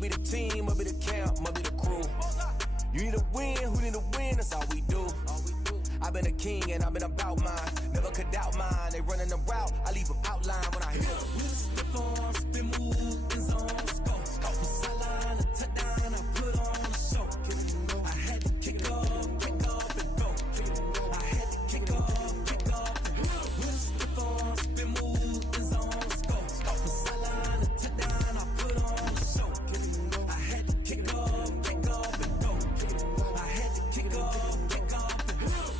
Must be the team, must be the camp, must be the crew. You need a win, who need a win, that's all we do. I've been a king and I've been about mine. Never could doubt mine. They running the route, I leave them outline when I hit it. Stiff on, spin move, in zone, scope. From sideline to touchdown, I put on a show. I had to kick off and go. I had to kick off and go. Stiff on, spin move, in zone, scope. From sideline to touchdown, I put on a show. I had to kick off and go. I had to kick off and go.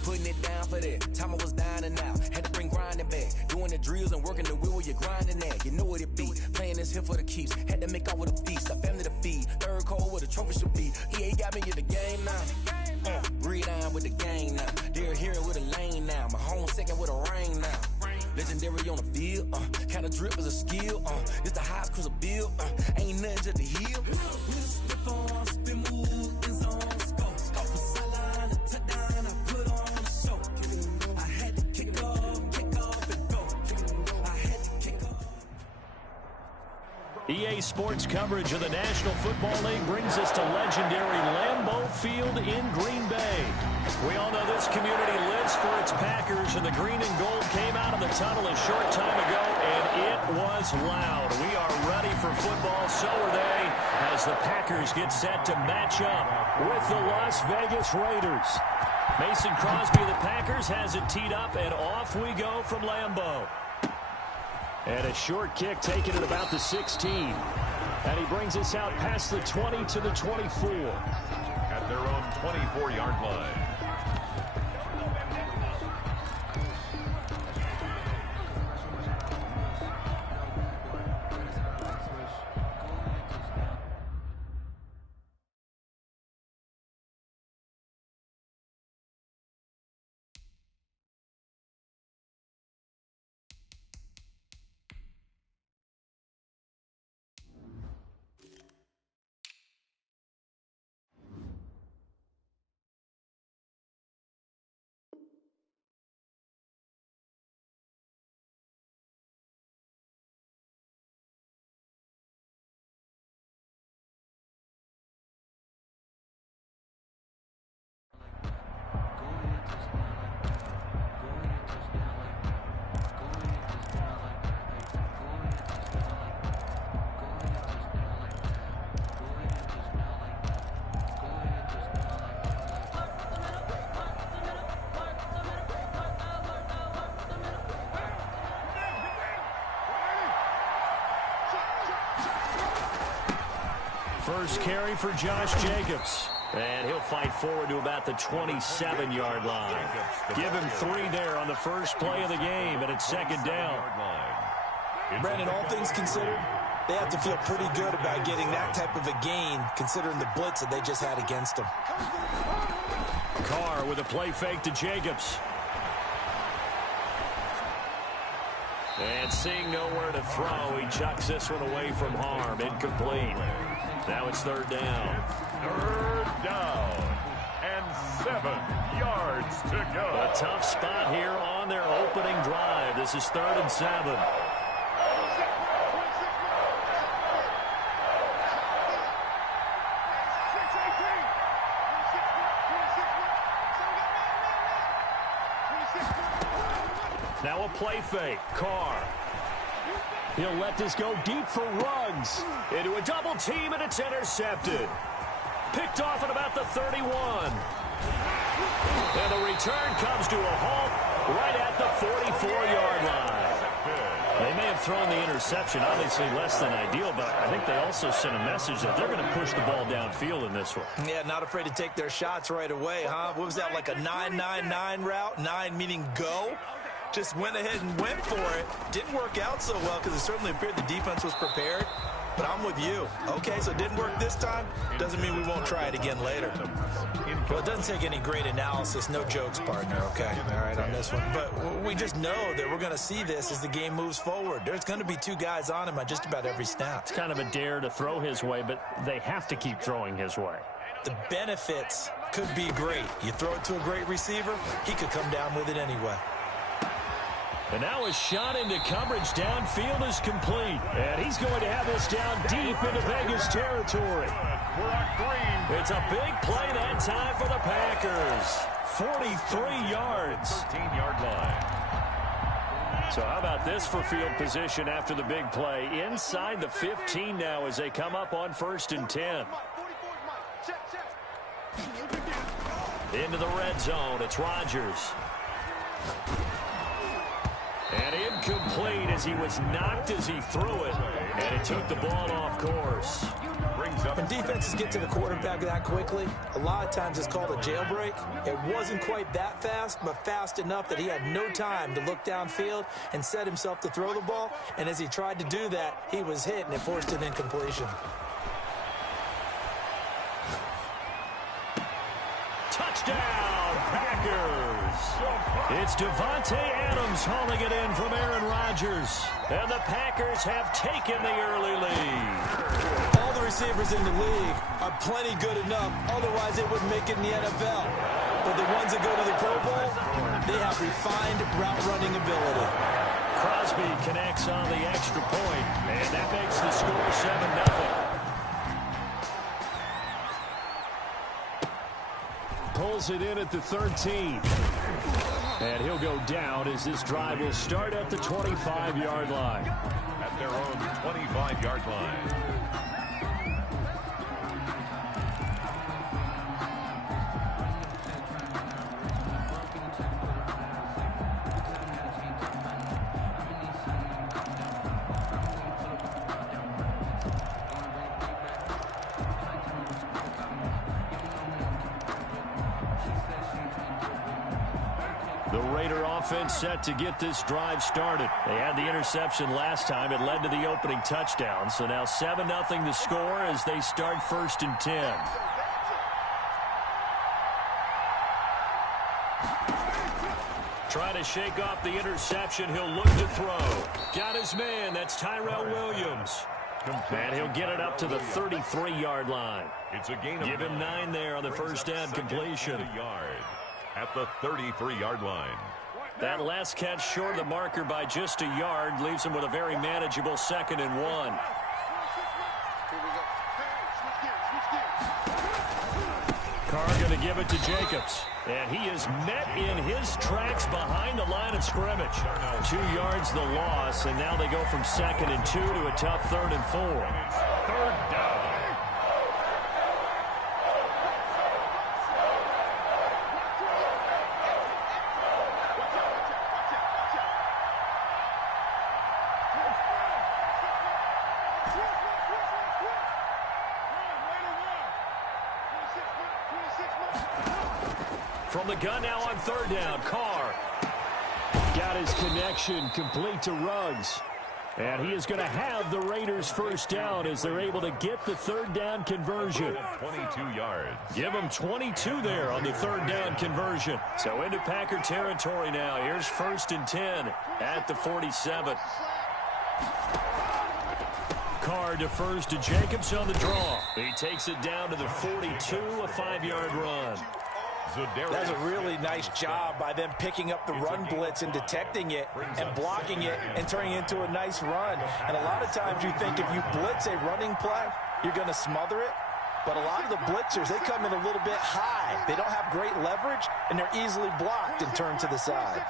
Putting it down for that. Time I was down and out. Had to bring grinding back. Doing the drills and working the wheel where you're grinding at. You know what it be. Playing this here for the keeps. Had to make out with a feast. A family to feed. Third cold where the trophy should be. EA got me in the game now. Read on with the gang now. They're here with a lane now. My home second with a rain now. Legendary on the field. Kind of drip is a skill. It's the highest cruiser bill. Ain't nothing just the heel. Stiff on, spin move, in zone, scope. From sideline to touchdown, I put on a show. I had to kick off and go. I had to kick off. EA Sports coverage of the National Football League brings us to legendary Lambeau Field in Green Bay. We all know this community lives for its Packers, and the green and gold came out of the tunnel a short time ago, and it was loud. We are ready for football, so are they, as the Packers get set to match up with the Las Vegas Raiders. Mason Crosby of the Packers has it teed up, and off we go from Lambeau. And a short kick taken at about the 16. And he brings us out past the 20 to the 24. At their own 24-yard line. First carry for Josh Jacobs. And he'll fight forward to about the 27-yard line. Give him 3 there on the first play of the game, and it's second down. Brandon, all things considered, they have to feel pretty good about getting that type of a gain, considering the blitz that they just had against them. Carr with a play fake to Jacobs. And seeing nowhere to throw, he chucks this one away from harm. Incomplete. Now it's third down. Third down and 7 yards to go. A tough spot here on their opening drive. This is 3rd and 7. Now a play fake. Carr. He'll let this go deep for Ruggs. Into a double team, and it's intercepted. Picked off at about the 31. And the return comes to a halt right at the 44-yard line. They may have thrown the interception, obviously less than ideal, but I think they also sent a message that they're going to push the ball downfield in this one. Yeah, not afraid to take their shots right away, huh? What was that, like a 9-9-9 route? 9 meaning go? Just went ahead and went for it. Didn't work out so well because it certainly appeared the defense was prepared. But I'm with you. Okay, so it didn't work this time. Doesn't mean we won't try it again later. Well, it doesn't take any great analysis. No jokes, partner, okay? All right, on this one. But we just know that we're going to see this as the game moves forward. There's going to be 2 guys on him on just about every snap. It's kind of a dare to throw his way, but they have to keep throwing his way. The benefits could be great. You throw it to a great receiver, he could come down with it anyway. And now a shot into coverage downfield is complete. And he's going to have this down deep into Vegas territory. It's a big play that time for the Packers. 43 yards. 13-yard line. So how about this for field position after the big play? Inside the 15 now as they come up on 1st and 10. Into the red zone. It's Rodgers. And incomplete as he was knocked as he threw it. And it took the ball off course. When defenses get to the quarterback that quickly, a lot of times it's called a jailbreak. It wasn't quite that fast, but fast enough that he had no time to look downfield and set himself to throw the ball. And as he tried to do that, he was hit, and it forced an incompletion. Touchdown, Packers! It's Devontae Adams hauling it in from Aaron Rodgers. And the Packers have taken the early lead. All the receivers in the league are plenty good enough, otherwise they wouldn't make it in the NFL. But the ones that go to the Pro Bowl, they have refined route running ability. Crosby connects on the extra point, and that makes the score 7-0. Pulls it in at the 13. And he'll go down as this drive will start at the 25-yard line. At their own 25-yard line. Offense set to get this drive started. They had the interception last time. It led to the opening touchdown. So now 7-0 the score as they start 1st and 10. Trying to shake off the interception. He'll look to throw. Got his man. That's Tyrell Williams. And he'll get it up to the 33-yard line. It's a gain of Give him 9 there on the first down completion. At the 33-yard line. That last catch short of the marker by just a yard leaves him with a very manageable 2nd and 1. Carr going to give it to Jacobs. And he is met in his tracks behind the line of scrimmage. 2 yards the loss, and now they go from 2nd and 2 to a tough 3rd and 4. 3rd down. From the gun now on 3rd down, Carr. Got his connection complete to Ruggs. And he is going to have the Raiders' first down as they're able to get the 3rd down conversion. 22 yards. Give them 22 there on the 3rd down conversion. So into Packer territory now. Here's 1st and 10 at the 47. Carr defers to Jacobs on the draw. He takes it down to the 42, a 5-yard run. That's a really nice job by them picking up the run blitz and detecting it and blocking it and turning it into a nice run. And a lot of times you think if you blitz a running play, you're going to smother it. But a lot of the blitzers, they come in a little bit high. They don't have great leverage, and they're easily blocked and turned to the side.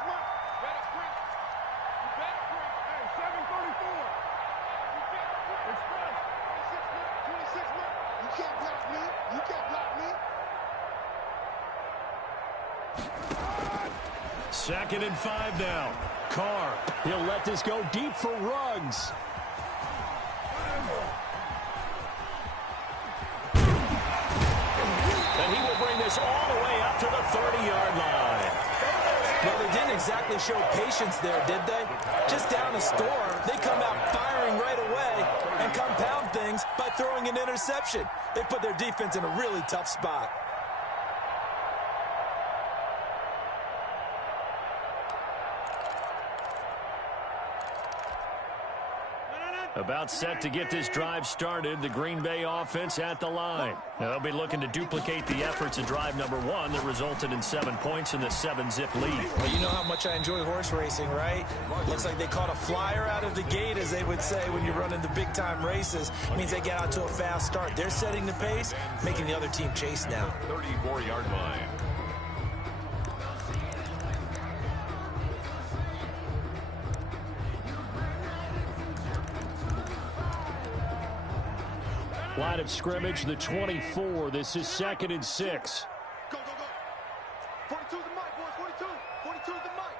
Second and 5 now. Carr, he'll let this go deep for Ruggs. And he will bring this all the way up to the 30-yard line. Well, they didn't exactly show patience there, did they? Just down a score, they come out firing right away and compound things by throwing an interception. They put their defense in a really tough spot. About set to get this drive started. The Green Bay offense at the line. Now, they'll be looking to duplicate the efforts of drive number 1 that resulted in 7 points in the 7-zip lead. Well, you know how much I enjoy horse racing, right? Looks like they caught a flyer out of the gate, as they would say when you're running the big-time races. It means they get out to a fast start. They're setting the pace, making the other team chase now. 34-yard line. Line of scrimmage, the 24. This is 2nd and 6. Go, go, go. 42 is the mic, boys. 42. 42 is the mic.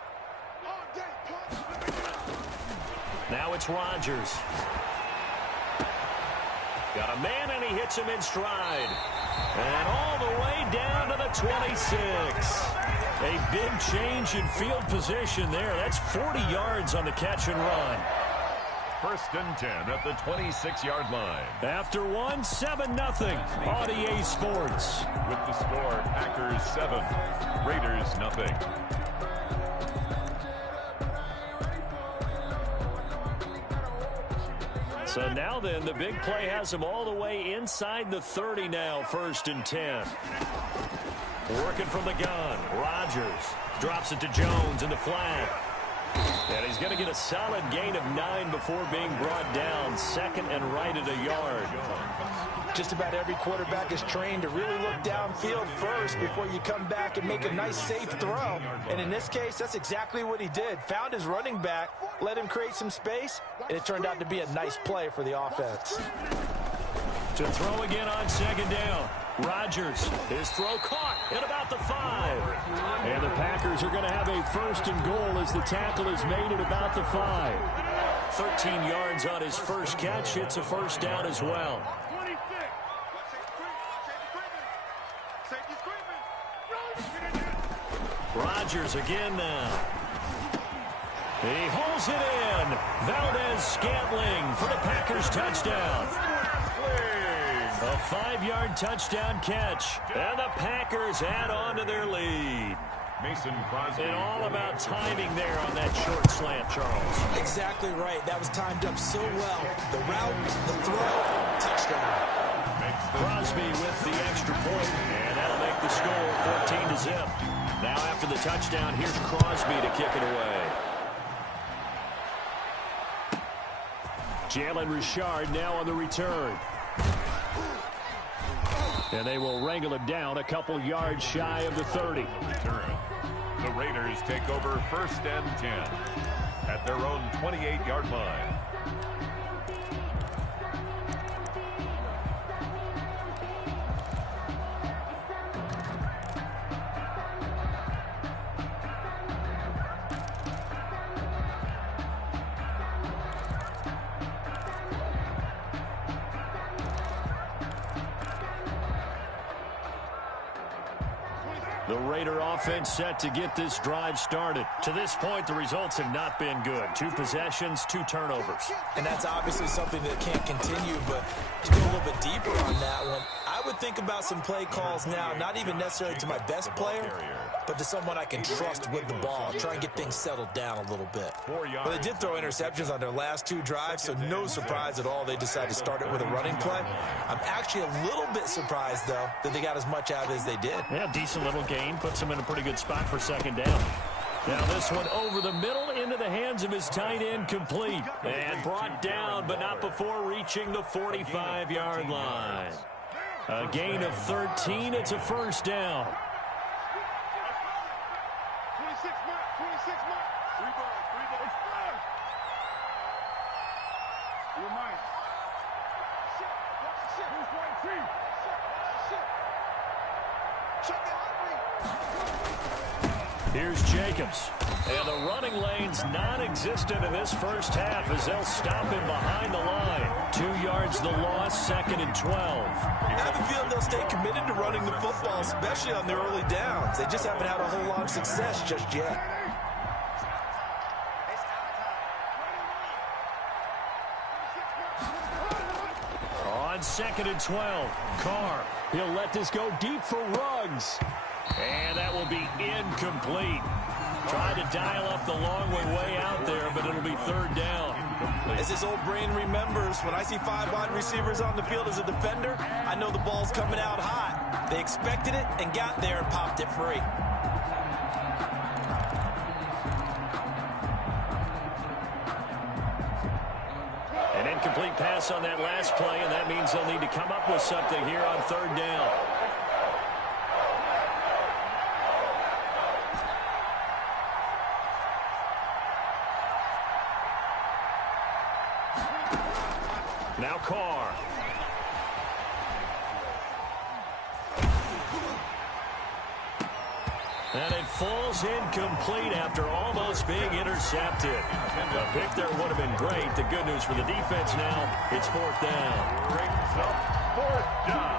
Now it's Rodgers. Got a man, and he hits him in stride. And all the way down to the 26. A big change in field position there. That's 40 yards on the catch and run. 1st and 10 at the 26-yard line. After 1, 7-0. On EA Sports. With the score, Packers 7, Raiders 0. So now then, the big play has them all the way inside the 30 now. 1st and 10. Working from the gun. Rodgers drops it to Jones in the flat. And he's going to get a solid gain of 9 before being brought down. 2nd and right at a yard. Just about every quarterback is trained to really look downfield first before you come back and make a nice, safe throw. And in this case, that's exactly what he did. Found his running back, let him create some space, and it turned out to be a nice play for the offense. To throw again on 2nd down. Rodgers, his throw caught at about the 5. And the Packers are going to have a 1st and goal as the tackle is made at about the 5. 13 yards on his first catch. It's a 1st down as well. Rodgers again now. He holds it in. Valdez-Scantling for the Packers touchdown. A 5-yard touchdown catch. And the Packers add on to their lead. Mason Crosby. And all about timing there on that short slant, Charles. Exactly right. That was timed up so well. The route, the throw, touchdown. Crosby with the extra point, and that'll make the score 14-0. Now after the touchdown, here's Crosby to kick it away. Jalen Richard now on the return. And they will wrangle him down a couple yards shy of the 30. Return. The Raiders take over 1st and 10 at their own 28-yard line. The Raider offense set to get this drive started. To this point, the results have not been good. 2 possessions, 2 turnovers. And that's obviously something that can't continue, but to go a little bit deeper on that one, I would think about some play calls now, not even necessarily to my best player, but to someone I can trust with the ball. Try and get things settled down a little bit. Well, they did throw interceptions on their last 2 drives, so no surprise at all they decided to start it with a running play. I'm actually a little bit surprised, though, that they got as much out as they did. Yeah, decent little gain. Puts him in a pretty good spot for 2nd down. Now this one over the middle into the hands of his tight end, complete. And brought down, but not before reaching the 45-yard line. A gain of 13. It's a 1st down. 26 mark, 26 mark. 3 balls, 3 balls. You're mine. Shit, watch the shit. Who's one team? Shit. Check it out. Here's Jacobs. And the running lane's non-existent in this first half as they'll stop him behind the line. 2 yards the loss, 2nd and 12. I have a feeling they'll stay committed to running the football, especially on their early downs. They just haven't had a whole lot of success just yet. On 2nd and 12, Carr. He'll let this go deep for Ruggs. And that will be incomplete. Tried to dial up the long one way out there, but it'll be be third down. As his old brain remembers, when I see 5 wide receivers on the field as a defender, I know the ball's coming out hot. They expected it and got there and popped it free. An incomplete pass on that last play, and that means they'll need to come up with something here on third down. Now Carr. And it falls incomplete after almost being intercepted. The pick there would have been great. The good news for the defense now, it's fourth down. Brings up fourth down.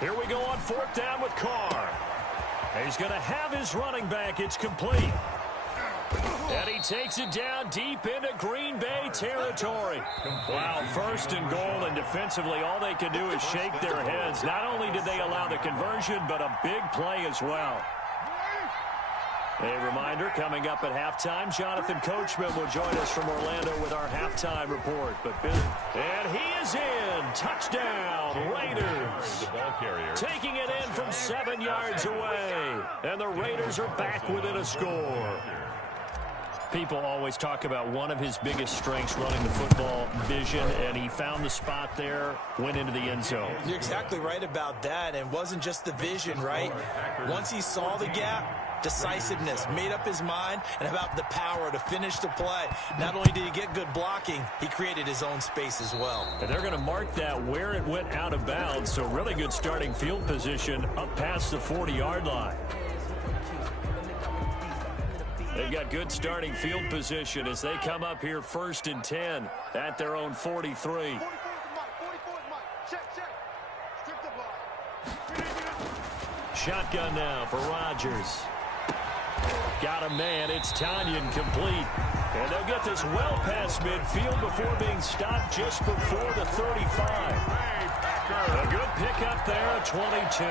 Here we go on fourth down with Carr. He's going to have his running back. It's complete. And he takes it down deep into Green Bay territory. Wow, first and goal, and defensively all they can do is shake their heads. Not only did they allow the conversion, but a big play as well. A reminder, coming up at halftime, Jonathan Coachman will join us from Orlando with our halftime report. And he is in. Touchdown, Raiders. The ball carrier. Taking it in from 7 yards away. And the Raiders are back within a score. People always talk about one of his biggest strengths running the football, vision, and he found the spot there, went into the end zone. You're exactly right about that. And it wasn't just the vision, right? Once he saw the gap, decisiveness, made up his mind, and about the power to finish the play. Not only did he get good blocking, he created his own space as well. And they're going to mark that where it went out of bounds, so really good starting field position up past the 40-yard line. They've got good starting field position as they come up here first and 10 at their own 43. Shotgun now for Rodgers. Got a man. It's Tanyan complete. And they'll get this well past midfield before being stopped just before the 35. A good pickup there at 22.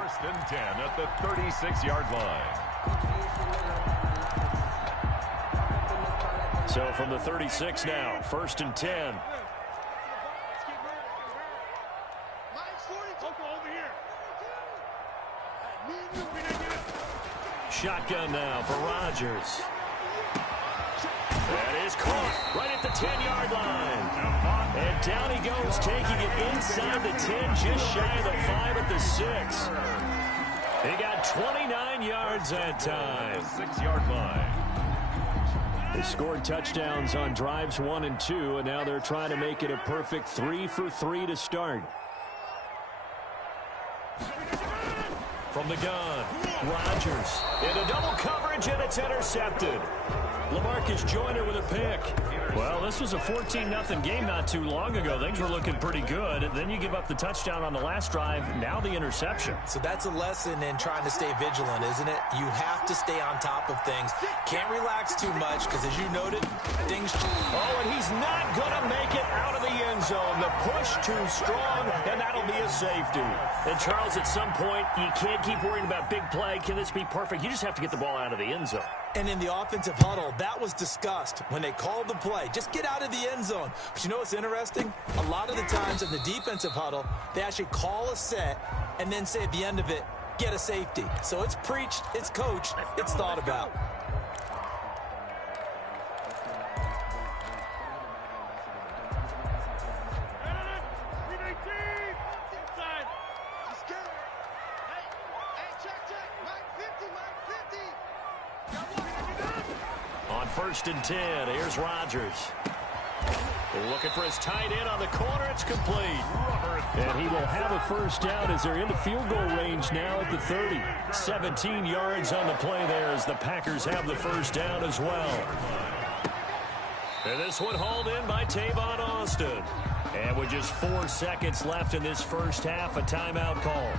First and 10 at the 36-yard line. So from the 36 now, first and 10. Shotgun now for Rodgers. That is caught right at the 10-yard line. And down he goes, taking it inside the 10, just shy of the 5 at the 6. He got 29 yards that time. 6-yard line. They scored touchdowns on drives 1 and 2, and now they're trying to make it a perfect 3 for 3 to start. From the gun, Rodgers into double coverage, and it's intercepted. LaMarcus Joyner with a pick. Well, this was a 14-0 game not too long ago. Things were looking pretty good. And then you give up the touchdown on the last drive. Now the interception. So that's a lesson in trying to stay vigilant, isn't it? You have to stay on top of things. Can't relax too much because, as you noted, things change. Oh, and he's not going to make it out of the end zone. The push too strong, and that'll be a safety. And, Charles, at some point, you can't keep worrying about big play. Can this be perfect? You just have to get the ball out of the end zone. And in the offensive huddle, that was discussed when they called the play. Just get out of the end zone. But you know what's interesting? A lot of the times in the defensive huddle, they actually call a set and then say at the end of it, get a safety. So it's preached, it's coached, it's thought about. First and 10. Here's Rodgers. Looking for his tight end on the corner. It's complete. And he will have a first down as they're into field goal range now at the 30. 17 yards on the play there as the Packers have the first down as well. And this one hauled in by Tavon Austin. And with just 4 seconds left in this first half, a timeout call.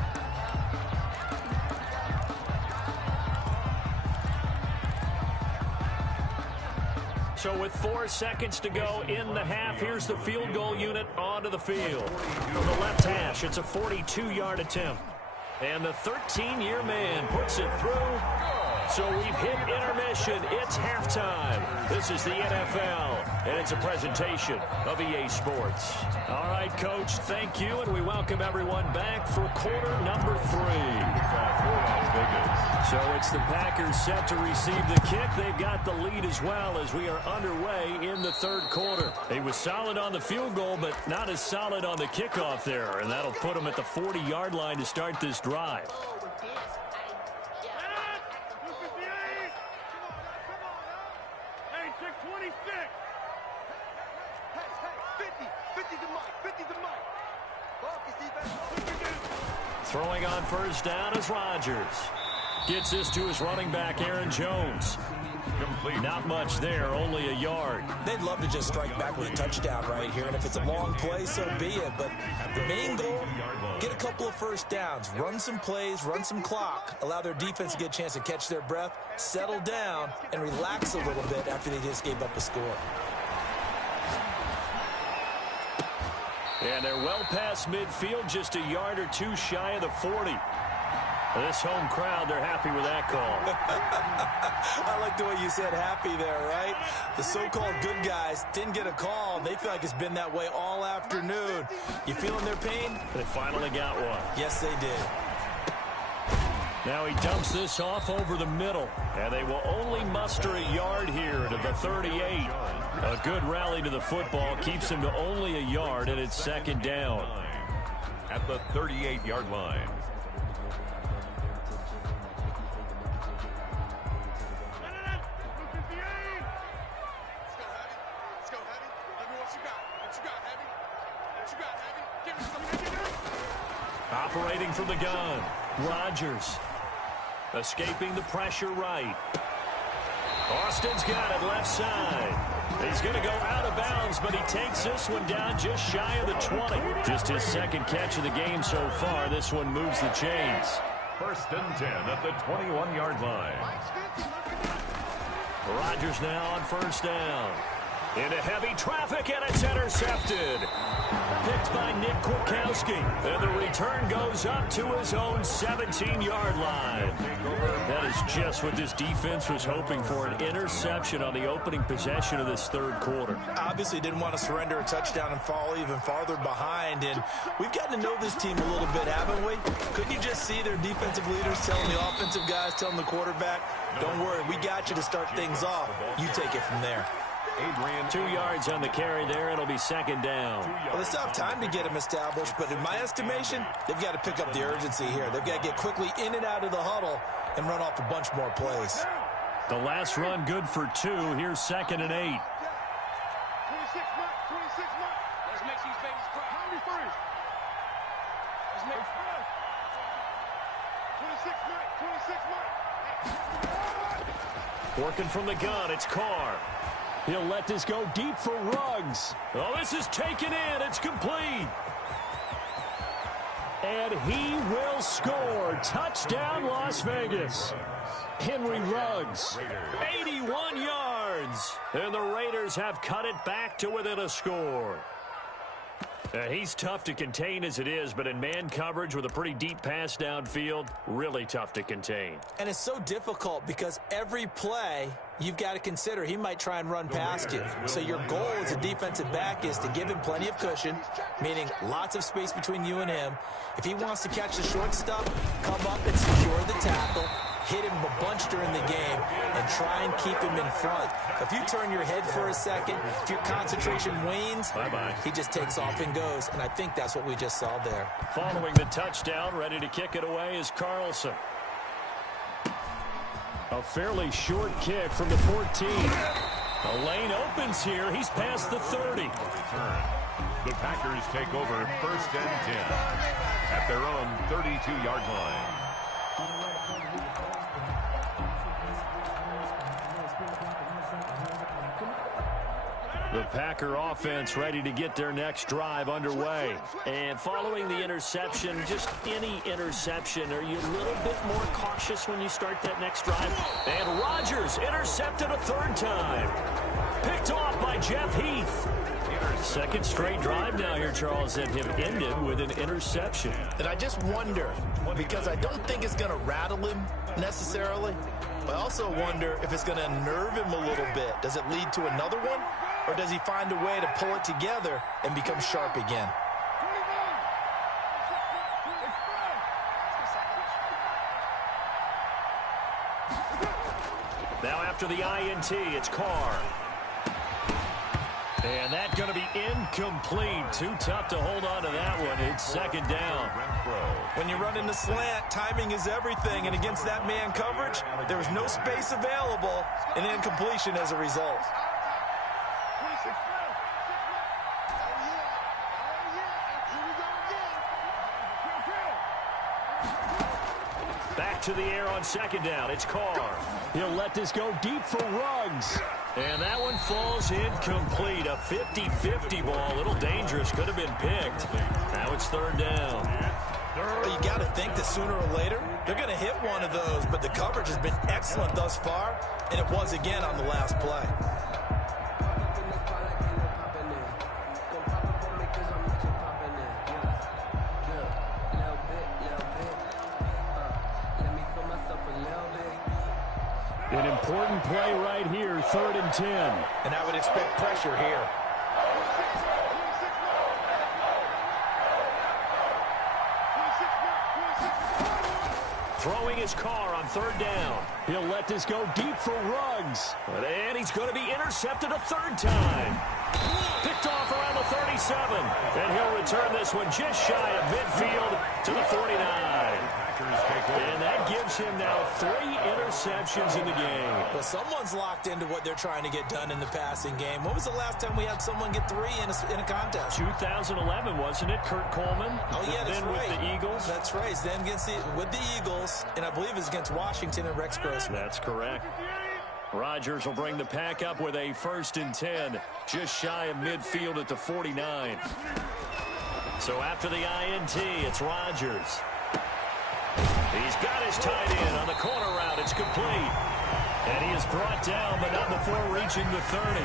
So with 4 seconds to go in the half, here's the field goal unit onto the field. From the left hash, it's a 42-yard attempt. And the 13-year man puts it through. So we've hit intermission. It's halftime. This is the NFL, and it's a presentation of EA Sports. All right, Coach, thank you, and we welcome everyone back for quarter number 3. So it's the Packers set to receive the kick. They've got the lead as well as we are underway in the third quarter. He was solid on the field goal, but not as solid on the kickoff there, and that'll put him at the 40-yard line to start this drive. Throwing on first down is Rodgers. Gets this to his running back, Aaron Jones. Complete. Not much there, only a yard. They'd love to just strike back with a touchdown right here, and if it's a long play, so be it. But the main goal, get a couple of first downs, run some plays, run some clock, allow their defense to get a chance to catch their breath, settle down, and relax a little bit after they just gave up a score. And they're well past midfield, just a yard or two shy of the 40. This home crowd, they're happy with that call. I like the way you said happy there, right? The so-called good guys didn't get a call. They feel like it's been that way all afternoon. You feeling their pain? They finally got one. Yes, they did. Now he dumps this off over the middle, and they will only muster a yard here to the 38. A good rally to the football keeps him to only a yard, and it's second down. At the 38-yard line. Operating from the gun, Rodgers. Escaping the pressure right. Austin's got it left side. He's going to go out of bounds, but he takes this one down just shy of the 20. Just his second catch of the game so far. This one moves the chains. First and 10 at the 21-yard line. Rodgers now on first down. Into heavy traffic, and it's intercepted. Picked by Nick Kwiatkowski. And the return goes up to his own 17-yard line. That is just what this defense was hoping for, an interception on the opening possession of this third quarter. Obviously didn't want to surrender a touchdown and fall even farther behind. And we've gotten to know this team a little bit, haven't we? Couldn't you just see their defensive leaders telling the offensive guys, telling the quarterback, don't worry, we got you to start things off. You take it from there. 2 yards on the carry there. It'll be second down. Well, they still have time to get them established, but in my estimation, they've got to pick up the urgency here. They've got to get quickly in and out of the huddle and run off a bunch more plays. The last run good for 2. Here's second and 8. 26 Mike. Let's make these babies cry. How many first? Let's make 26 Mike. Working from the gun, it's Carr. He'll let this go deep for Ruggs. Oh, this is taken in. It's complete. And he will score. Touchdown, Las Vegas. Henry Ruggs, 81 yards. And the Raiders have cut it back to within a score. He's tough to contain as it is, but in man coverage with a pretty deep pass downfield, really tough to contain. And it's so difficult because every play you've got to consider he might try and run past you. So your goal as a defensive back is to give him plenty of cushion, meaning lots of space between you and him. If he wants to catch the short stuff, come up and secure the tackle, hit him a bunch during the game, and try and keep him in front. If you turn your head for a second, if your concentration wanes, he just takes off and goes, and I think that's what we just saw there. Following the touchdown, ready to kick it away is Carlson. A fairly short kick from the 14. The lane opens here. He's past the 30. The Packers take over first and 10 at their own 32-yard line. The Packer offense ready to get their next drive underway. And following the interception, just any interception, are you a little bit more cautious when you start that next drive? And Rodgers intercepted a third time. Picked off by Jeff Heath. Second straight drive now here, Charles, that have ended with an interception. And I just wonder, because I don't think it's going to rattle him necessarily, but I also wonder if it's going to unnerve him a little bit. Does it lead to another one? Or does he find a way to pull it together and become sharp again? Now after the INT, it's Carr. And that's going to be incomplete. Too tough to hold on to that one. It's second down. When you run in the slant, timing is everything. And against that man coverage, there was no space available, and incompletion as a result. Back to the air on second down. It's Carr. He'll let this go deep for Ruggs. And that one falls incomplete. A 50-50 ball. A little dangerous. Could have been picked. Now it's third down. Well, you got to think that sooner or later they're going to hit one of those. But the coverage has been excellent thus far. And it was again on the last play. An important play right here, 3rd and 10. And I would expect pressure here. Throwing his car on third down. He'll let this go deep for Ruggs. And he's going to be intercepted a third time. Picked off around the 37. And he'll return this one just shy of midfield to the 49. And that gives him now 3 interceptions in the game. Well, someone's locked into what they're trying to get done in the passing game. When was the last time we had someone get 3 in a contest? 2011, wasn't it? Kurt Coleman. Oh, yeah, that's then right. With the Eagles. That's right. Then with the Eagles, and I believe it's against Washington and Rex Grossman. That's correct. Rodgers will bring the pack up with a 1st and 10, just shy of midfield at the 49. So after the INT, it's Rodgers. He's got his tight end on the corner route. It's complete. And he is brought down, but not before reaching the 30.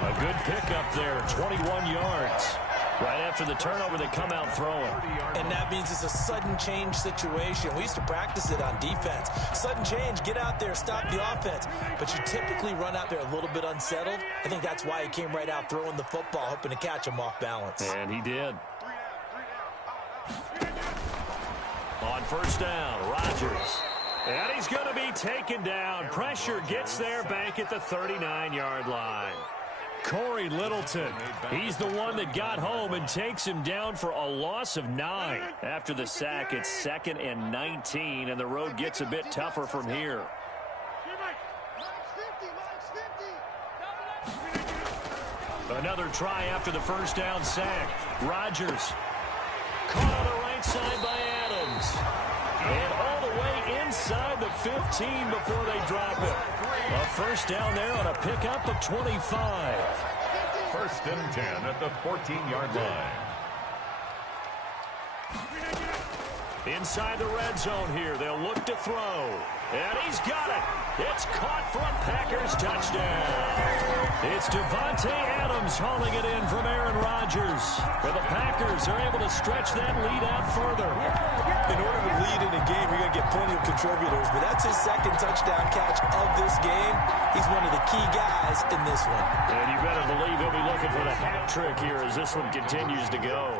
A good pickup there, 21 yards. Right after the turnover, they come out throwing. And that means it's a sudden change situation. We used to practice it on defense. Sudden change, get out there, stop the offense. But you typically run out there a little bit unsettled. I think that's why he came right out throwing the football, hoping to catch him off balance. And he did. On first down, Rodgers. And he's going to be taken down. Pressure gets there back at the 39-yard line. Corey Littleton, he's the one that got home and takes him down for a loss of 9. After the sack, it's 2nd and 19, and the road gets a bit tougher from here. Another try after the first down sack. Rodgers caught on the right side by Adams. And all the way inside the 15 before they drop it. A first down there on a pickup of 25. 1st and 10 at the 14-yard line. Inside the red zone here. They'll look to throw. And he's got it. It's caught for a Packers touchdown. It's Devontae Adams hauling it in from Aaron Rodgers. And the Packers are able to stretch that lead out further. In order to lead in a game, you're going to get plenty of contributors. But that's his 2nd touchdown catch of this game. He's one of the key guys in this one. And you better believe he'll be looking for the hat trick here as this one continues to go.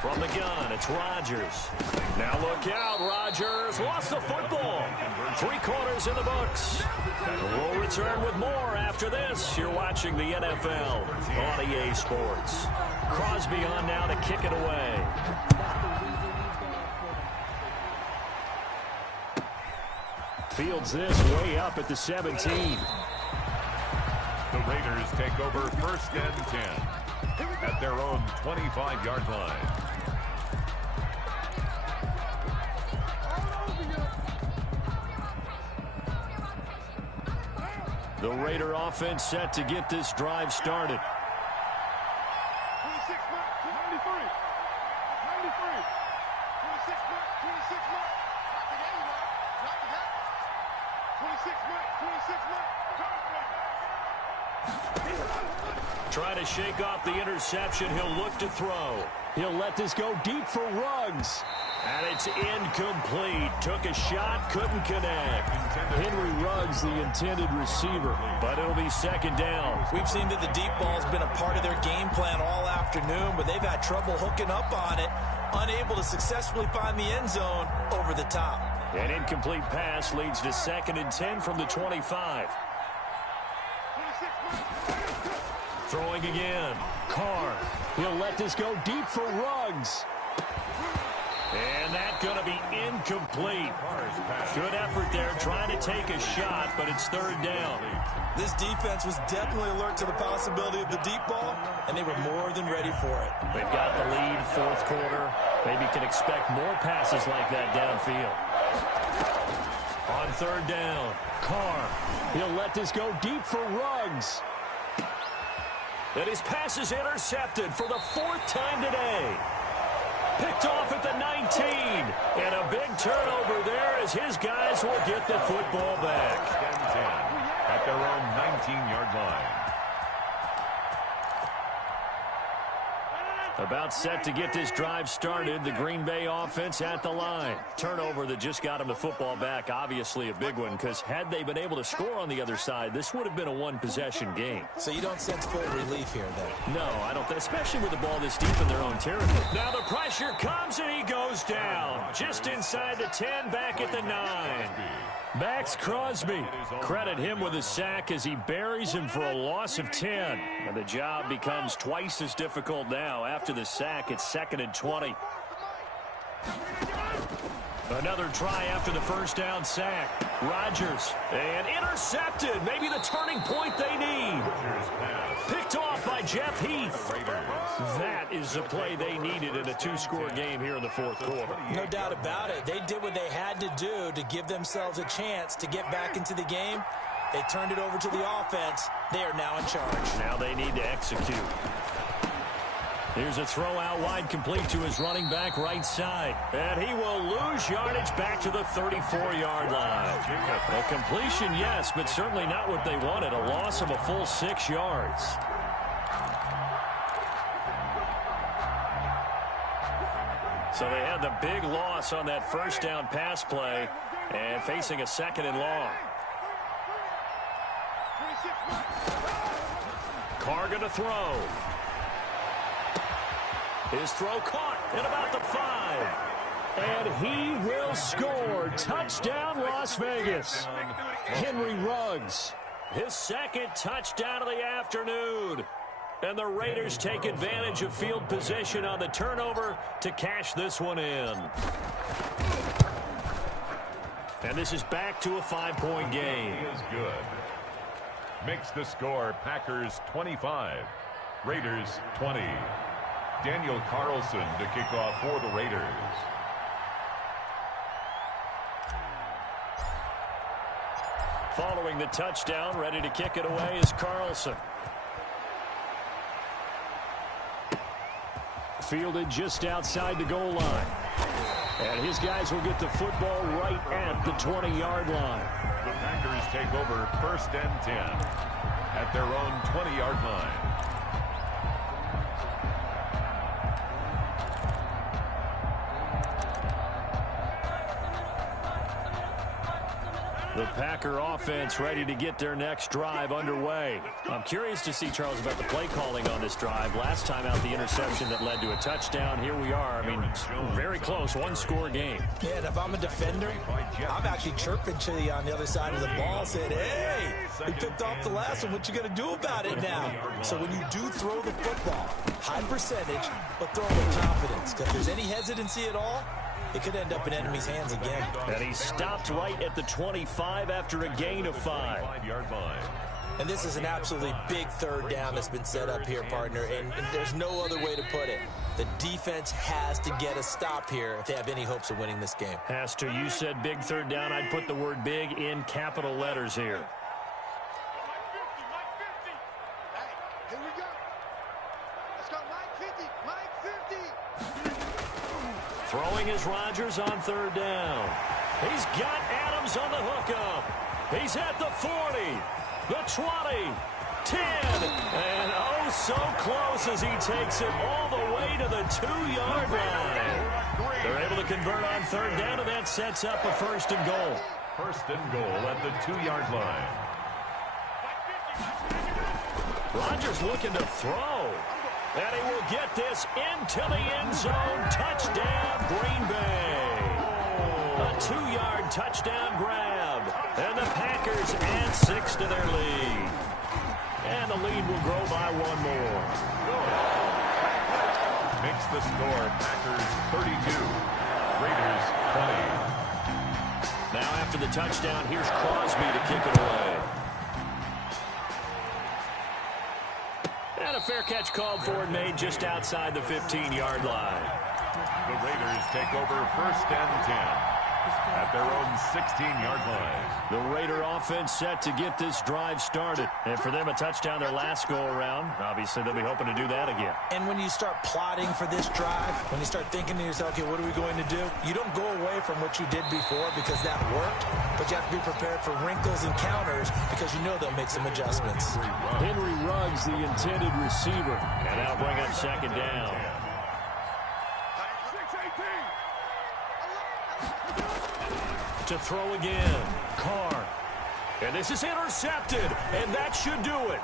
From the gun, it's Rodgers. Now look out, Rodgers lost the football. 3 quarters in the books. We'll return with more after this. You're watching the NFL on EA Sports. Crosby on now to kick it away. Fields this way up at the 17. The Raiders take over 1st and 10 at their own 25-yard line. The Raider offense set to get this drive started. 93. 26 minutes. 26 minutes. Not today, man. Not today. 26 minutes. 26 minutes. Trying to shake off the interception. He'll look to throw. He'll let this go deep for Ruggs. And it's incomplete. Took a shot, couldn't connect. Henry Ruggs, the intended receiver, but it'll be second down. We've seen that the deep ball's been a part of their game plan all afternoon, but they've had trouble hooking up on it, unable to successfully find the end zone over the top. An incomplete pass leads to 2nd and 10 from the 25. Throwing again. Carr. He'll let this go deep for Ruggs. And that's going to be incomplete. Good effort there trying to take a shot, but it's 3rd down. This defense was definitely alert to the possibility of the deep ball, and they were more than ready for it. They've got the lead, 4th quarter. Maybe can expect more passes like that downfield. On 3rd down, Carr. He'll let this go deep for Ruggs. And his pass is intercepted for the 4th time today. Picked off at the 19. And a big turnover there as his guys will get the football back. 10 at their own 19-yard line. About set to get this drive started. The Green Bay offense at the line. Turnover that just got him the football back. Obviously a big one, because had they been able to score on the other side, this would have been a one-possession game. So you don't sense full relief here, then? No, I don't. Especially with the ball this deep in their own territory. Now the pressure comes and he goes down. Just inside the 10, back at the 9. Max Crosby. Credit him with a sack as he buries him for a loss of 10. And the job becomes twice as difficult now. After the sack, it's 2nd and 20. Another try after the 1st down sack. Rodgers. And intercepted. Maybe the turning point they need. Picked off by Jeff Heath. That is the play they needed in a 2-score game here in the 4th quarter. No doubt about it. They did what they had to do to give themselves a chance to get back into the game. They turned it over to the offense. They are now in charge. Now they need to execute. Here's a throw out wide, complete to his running back right side. And he will lose yardage back to the 34-yard line. A completion, yes, but certainly not what they wanted. A loss of a full 6 yards. So they had the big loss on that 1st down pass play and facing a 2nd and long. Carr going to throw. His throw caught at about the 5. And he will score. Touchdown, Las Vegas. Henry Ruggs. His 2nd touchdown of the afternoon. And the Raiders take advantage of field position on the turnover to cash this one in. And this is back to a 5-point game. He is good. Makes the score Packers 25, Raiders 20. Daniel Carlson to kick off for the Raiders. Following the touchdown, ready to kick it away is Carlson. Fielded just outside the goal line. And his guys will get the football right at the 20-yard line. The Packers take over 1st and 10 at their own 20-yard line. The Packer offense ready to get their next drive underway. I'm curious to see, Charles, about the play calling on this drive. Last time out, the interception that led to a touchdown. Here we are. I mean, very close, 1-score game. Yeah, and if I'm a defender, I'm actually chirping to you on the other side of the ball, saying, hey, we picked off the last one. What you going to do about it now? So when you do throw the football, high percentage, but throw with confidence. Because if there's any hesitancy at all, it could end up in enemy's hands again. And he stopped right at the 25 after a gain of 5. And this is an absolutely big 3rd down that's been set up here, partner, and there's no other way to put it. The defense has to get a stop here if they have any hopes of winning this game. Has to. You said big 3rd down. I'd put the word big in capital letters here. Hey, here we go. Let's Throwing is Rodgers on third down. He's got Adams on the hookup. He's at the 40, the 20, 10, and oh so close as he takes it all the way to the 2-yard line. They're able to convert on third down, and that sets up a first and goal. First and goal at the 2-yard line. Rodgers looking to throw. And he will get this into the end zone. Touchdown, Green Bay. A 2-yard touchdown grab. And the Packers add 6 to their lead. And the lead will grow by 1 more. Makes the score Packers 32, Raiders 20. Now after the touchdown, here's Crosby to kick it away. And a fair catch called for and made just outside the 15-yard line. The Raiders take over first and 10 at their own 16-yard line. The Raider offense set to get this drive started. And for them, a touchdown their last go-around. Obviously, they'll be hoping to do that again. And when you start plotting for this drive, when you start thinking to yourself, okay, what are we going to do? You don't go away from what you did before because that worked, but you have to be prepared for wrinkles and counters because you know they'll make some adjustments. Henry Ruggs, the intended receiver. And that'll bring up second down. To throw again, Carr. And this is intercepted, and that should do it.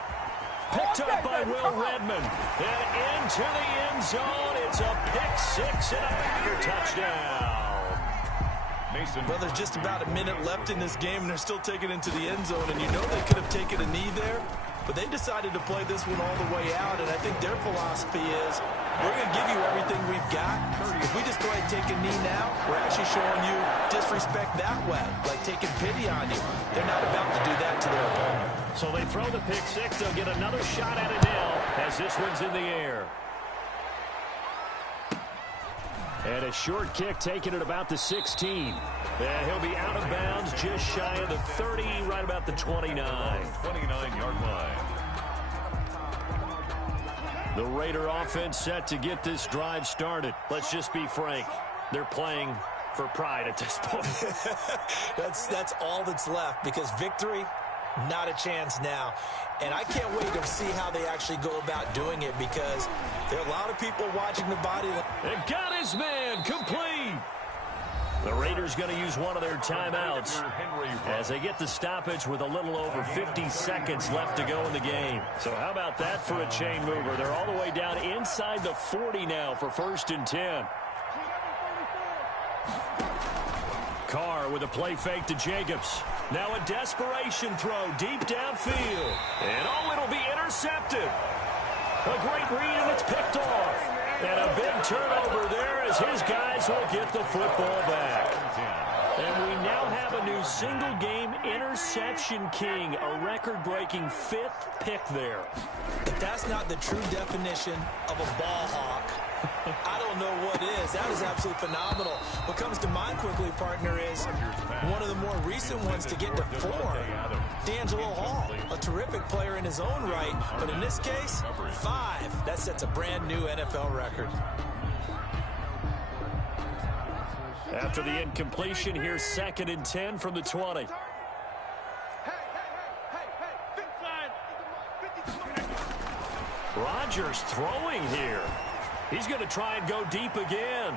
Picked up by Will Redmond. And into the end zone. It's a pick-6 and a Packer touchdown. Well, there's just about a minute left in this game, and they're still taking it into the end zone. And you know they could have taken a knee there, but they decided to play this one all the way out. And I think their philosophy is, we're going to give you everything we've got. If we just go ahead and take a knee now, we're actually showing you disrespect that way, like taking pity on you. They're not about to do that to their opponent. So they throw the pick-6. They'll get another shot at it now as this one's in the air. And a short kick taken at about the 16. And he'll be out of bounds just shy of the 30, right about the 29. 29-yard line. The Raider offense set to get this drive started. Let's just be frank. They're playing for pride at this point. That's all that's left because victory, not a chance now. And I can't wait to see how they actually go about doing it because there are a lot of people watching the body. And got his man complete. The Raiders going to use one of their timeouts as they get the stoppage with a little over 50 seconds left to go in the game. So how about that for a chain mover? They're all the way down inside the 40 now for first and 10. Carr with a play fake to Jacobs. Now a desperation throw deep downfield. And oh, it'll be intercepted. A great read, and it's picked off. And a big turnover there as his guys will get the football back. And we now have a new single-game interception king, a record-breaking 5th pick there. If that's not the true definition of a ball hawk, I don't know what is. That is absolutely phenomenal. What comes to mind quickly, partner, is one of the more recent ones to get to 4. D'Angelo Hall, a terrific player in his own right, but in this case, 5. That sets a brand new NFL record. After the incompletion, here's second and 10 from the 20. Rodgers throwing here. He's going to try and go deep again.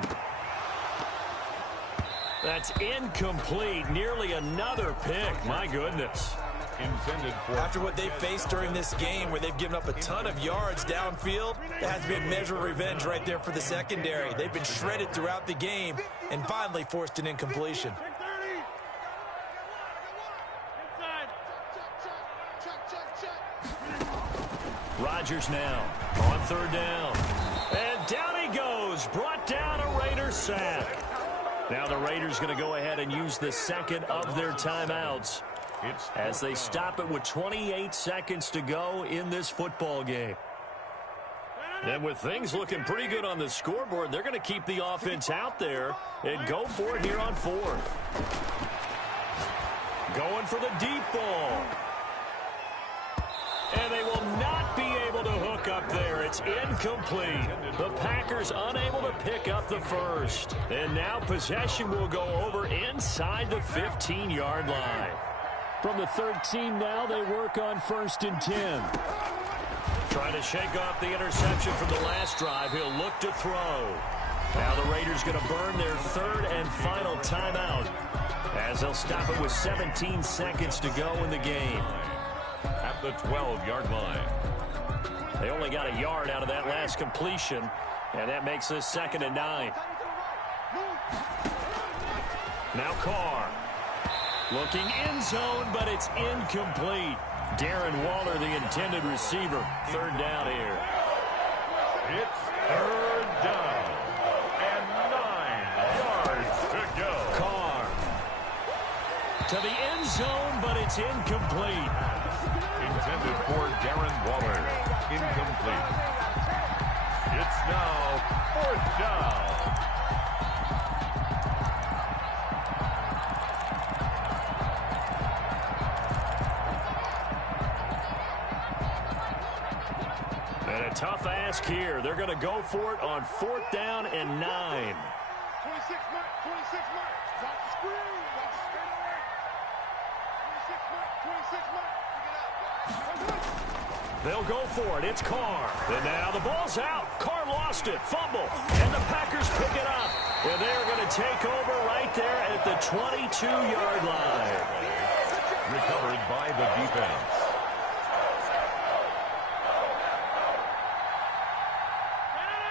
That's incomplete. Nearly another pick. My goodness. Intended for after what they faced during this game where they've given up a ton of yards downfield, that has to be a measure of revenge right there for the secondary. They've been shredded throughout the game and finally forced an incompletion. Rodgers now on third down. And down he goes. Brought down a Raider sack. Now the Raiders going to go ahead and use the second of their timeouts as they stop it with 28 seconds to go in this football game. And with things looking pretty good on the scoreboard, they're going to keep the offense out there and go for it here on 4th. Going for the deep ball. And they will not be able to hook up there. It's is incomplete. The Packers unable to pick up the first. And now possession will go over inside the 15-yard line. From the 13 now, they work on 1st and 10. Trying to shake off the interception from the last drive. He'll look to throw. Now the Raiders going to burn their 3rd and final timeout, as they'll stop it with 17 seconds to go in the game. At the 12-yard line. They only got a yard out of that last completion, and that makes this 2nd and 9. Now Carr. Looking end zone, but it's incomplete. Darren Waller, the intended receiver. 3rd down here. It's 3rd down and 9 yards to go. Carr to the end zone, but it's incomplete. Intended for Darren Waller. Incomplete. It's now 4th down. And a tough ask here. They're going to go for it on 4th down and 9. 26 mark, 26 mark. Watch the screen. Watch the screen away. 26 mark, 26 mark. They'll go for it. It's Carr. And now the ball's out. Carr lost it. Fumble. And the Packers pick it up. And they're going to take over right there at the 22-yard line. Recovered by the defense.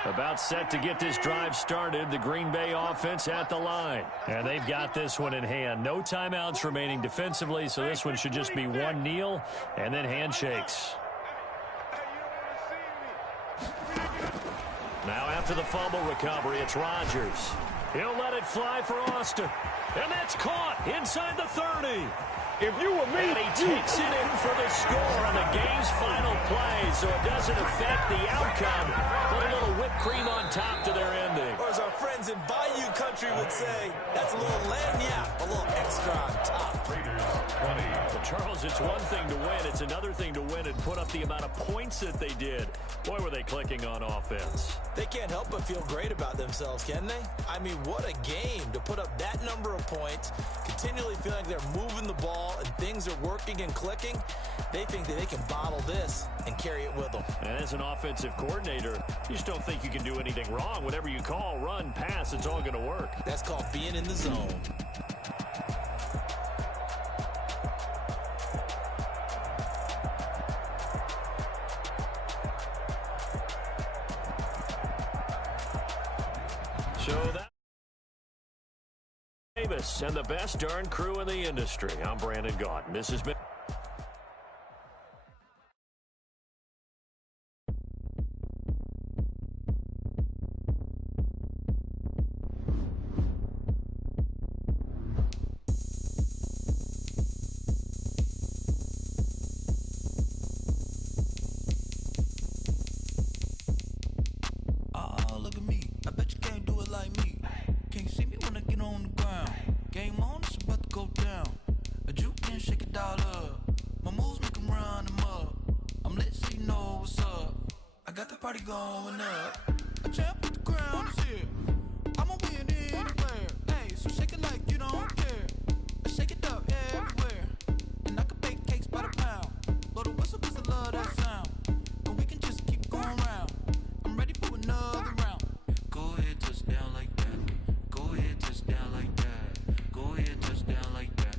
About set to get this drive started, the Green Bay offense at the line. And they've got this one in hand. No timeouts remaining defensively, so this one should just be one kneel and then handshakes. Now after the fumble recovery, it's Rodgers. He'll let it fly for Austin. And that's caught inside the 30. If you were me, and he takes it in for the score on the game's final play, so it doesn't affect the outcome, but a little whipped cream on top to their ending. Or as our friends in Bayou Country would say, that's a little lagniappe, a little extra on top. Raiders 20. Well, Charles, it's one thing to win. It's another thing to win and put up the amount of points that they did. Boy, were they clicking on offense. They can't help but feel great about themselves, can they? I mean, what a game to put up that number of points, continually feeling like they're moving the ball and things are working and clicking. They think that they can bottle this and carry it with them. And as an offensive coordinator, you just don't think you can do anything wrong. Whatever you call, run, pass, it's all going to work. That's called being in the zone. So that Davis and the best darn crew in the industry. I'm Brandon Gaudin. This has been going up. A champ with the crown is here. I'ma win anywhere. Hey, so shake it like you don't care. Shake it up everywhere. And I can bake cakes by the pound. Blow the whistle 'cause I love that sound. And we can just keep going round. I'm ready for another round. Go ahead, touch down like that. Go ahead, touch down like that. Go ahead, touch down like that.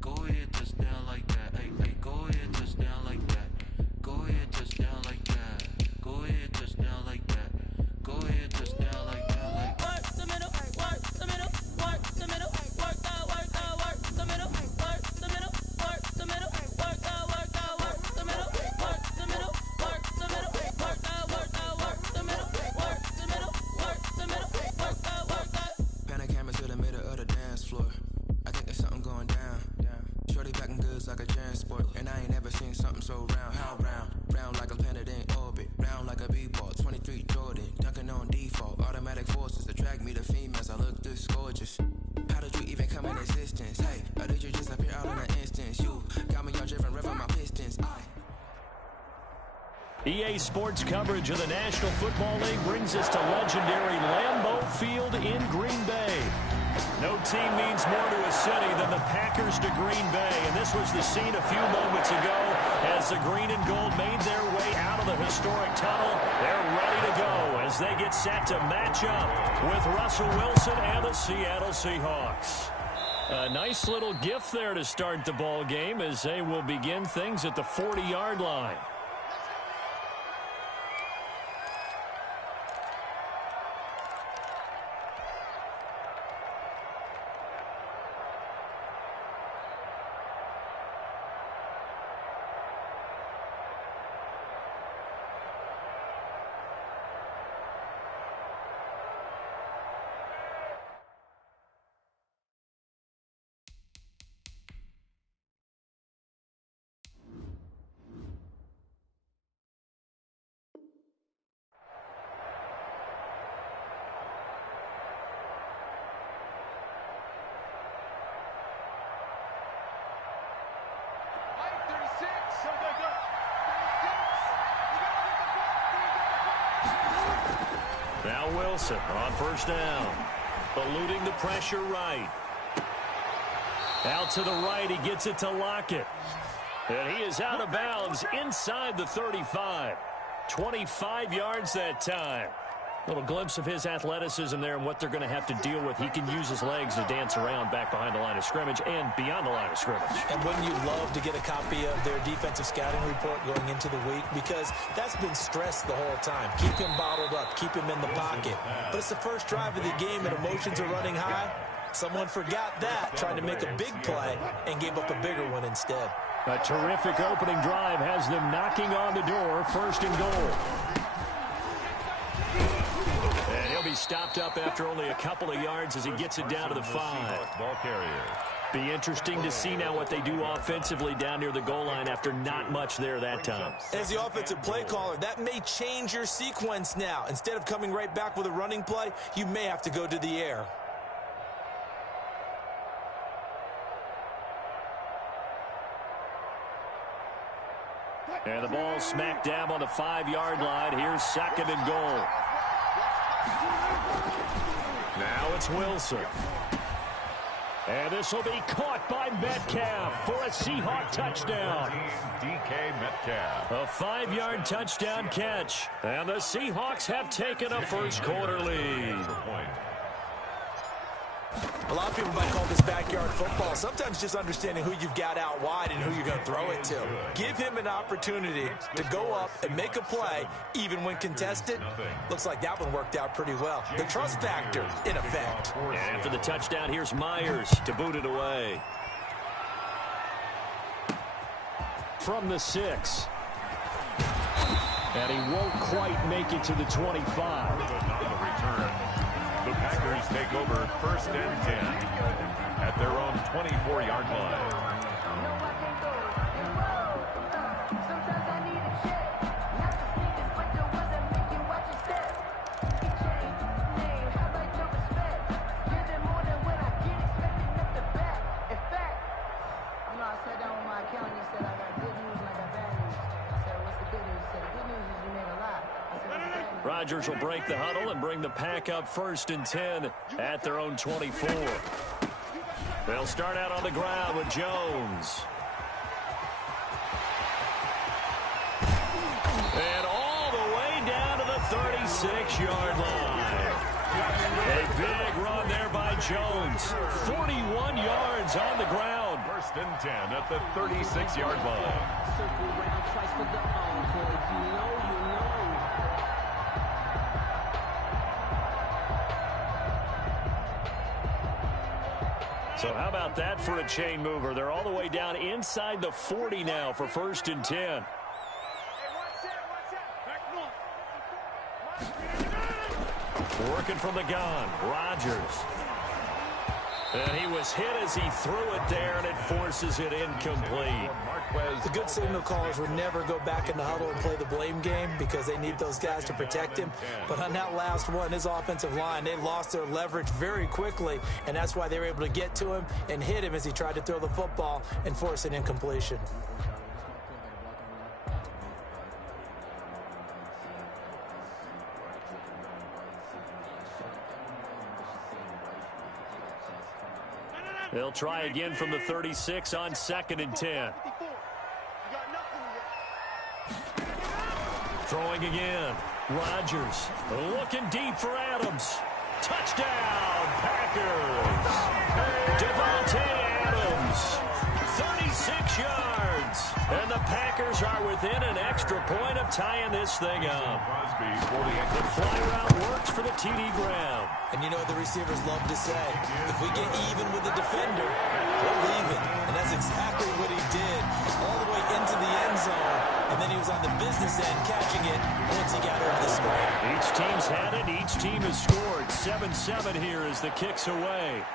Go ahead, touch down like that. Hey, hey, go ahead, touch down like that. Go ahead, touch down like that. Go ahead, touch down like that. Go ahead, touch down like that. NBA sports coverage of the National Football League brings us to legendary Lambeau Field in Green Bay. No team means more to a city than the Packers to Green Bay, and this was the scene a few moments ago as the green and gold made their way out of the historic tunnel. They're ready to go as they get set to match up with Russell Wilson and the Seattle Seahawks. A nice little gift there to start the ball game as they will begin things at the 40-yard line. Now Wilson on first down. Eluding the pressure right. Out to the right, he gets it to Lockett. And he is out of bounds inside the 35. 25 yards that time. Little glimpse of his athleticism there and what they're going to have to deal with. He can use his legs to dance around back behind the line of scrimmage and beyond the line of scrimmage. And wouldn't you love to get a copy of their defensive scouting report going into the week? Because that's been stressed the whole time. Keep him bottled up. Keep him in the pocket. But it's the first drive of the game and emotions are running high. Someone forgot that, trying to make a big play and gave up a bigger one instead. A terrific opening drive has them knocking on the door, first and goal. And he'll be stopped up after only a couple of yards as he gets it down to the 5. Ball carrier. Be interesting to see now what they do offensively down near the goal line after not much there that time. As the offensive play caller, that may change your sequence now. Instead of coming right back with a running play, you may have to go to the air. And the ball smack dab on the 5-yard line. Here's second and goal. Now it's Wilson. And this will be caught by Metcalf for a Seahawk touchdown. DK Metcalf. A 5-yard touchdown catch. And the Seahawks have taken a first quarter lead. A lot of people might call this backyard football. Sometimes just understanding who you've got out wide and who you're going to throw it to. Give him an opportunity to go up and make a play, even when contested. Looks like that one worked out pretty well. The trust factor in effect. And after the touchdown, here's Myers to boot it away. From the 6. And he won't quite make it to the 25. The Packers take over first and 10 at their own 24-yard line. Rodgers will break the huddle and bring the Pack up first and 10 at their own 24. They'll start out on the ground with Jones. And all the way down to the 36-yard line. A big run there by Jones. 41 yards on the ground. First and 10 at the 36-yard line. So how about that for a chain mover? They're all the way down inside the 40 now for first and 10. Working from the gun, Rodgers. And he was hit as he threw it there, and it forces it incomplete. The good signal callers would never go back in the huddle and play the blame game because they need those guys to protect him. But on that last one, his offensive line, they lost their leverage very quickly, and that's why they were able to get to him and hit him as he tried to throw the football and force an incompletion. They'll try again from the 36 on 2nd and 10. Throwing again. Rodgers looking deep for Adams. Touchdown, Packers. Devontae Adams, 36 yards. And the Packers are within an extra point of tying this thing up. The fly route works for the TD Graham. And you know what the receivers love to say? If we get even with the defender, we'll leave it. And that's exactly what he did. All the way into the end zone. And then he was on the business end catching it once he got over the screen. Each team's had it. Each team has scored. 7-7 here as the kick's away.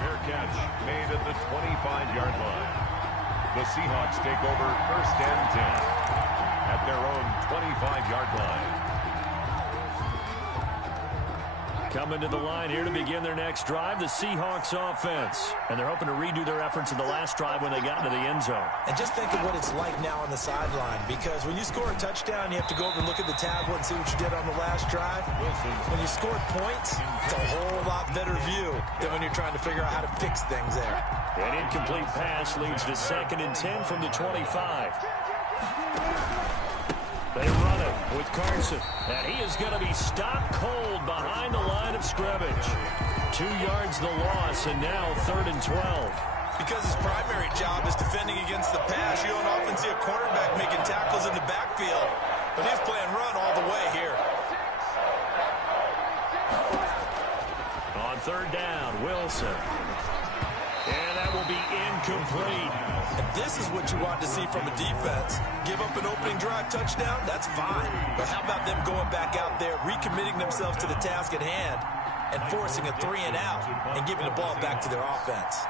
Fair catch made at the 25-yard line. The Seahawks take over 1st and 10 at their own 25-yard line. Coming to the line here to begin their next drive, the Seahawks offense. And they're hoping to redo their efforts in the last drive when they got into the end zone. And just think of what it's like now on the sideline, because when you score a touchdown, you have to go over and look at the tablet and see what you did on the last drive. When you scored points, it's a whole lot better view than when you're trying to figure out how to fix things there. An incomplete pass leads to 2nd and 10 from the 25. They run it with Carson, and he is going to be stopped cold behind the line of scrimmage. 2 yards the loss, and now 3rd and 12. Because his primary job is defending against the pass, you don't often see a quarterback making tackles in the backfield. But he's playing run all the way here. On 3rd down, Wilson. And that will be incomplete. And this is what you want to see from a defense. Give up an opening drive touchdown, that's fine. But how about them going back out there, recommitting themselves to the task at hand, and forcing a 3 and out, and giving the ball back to their offense.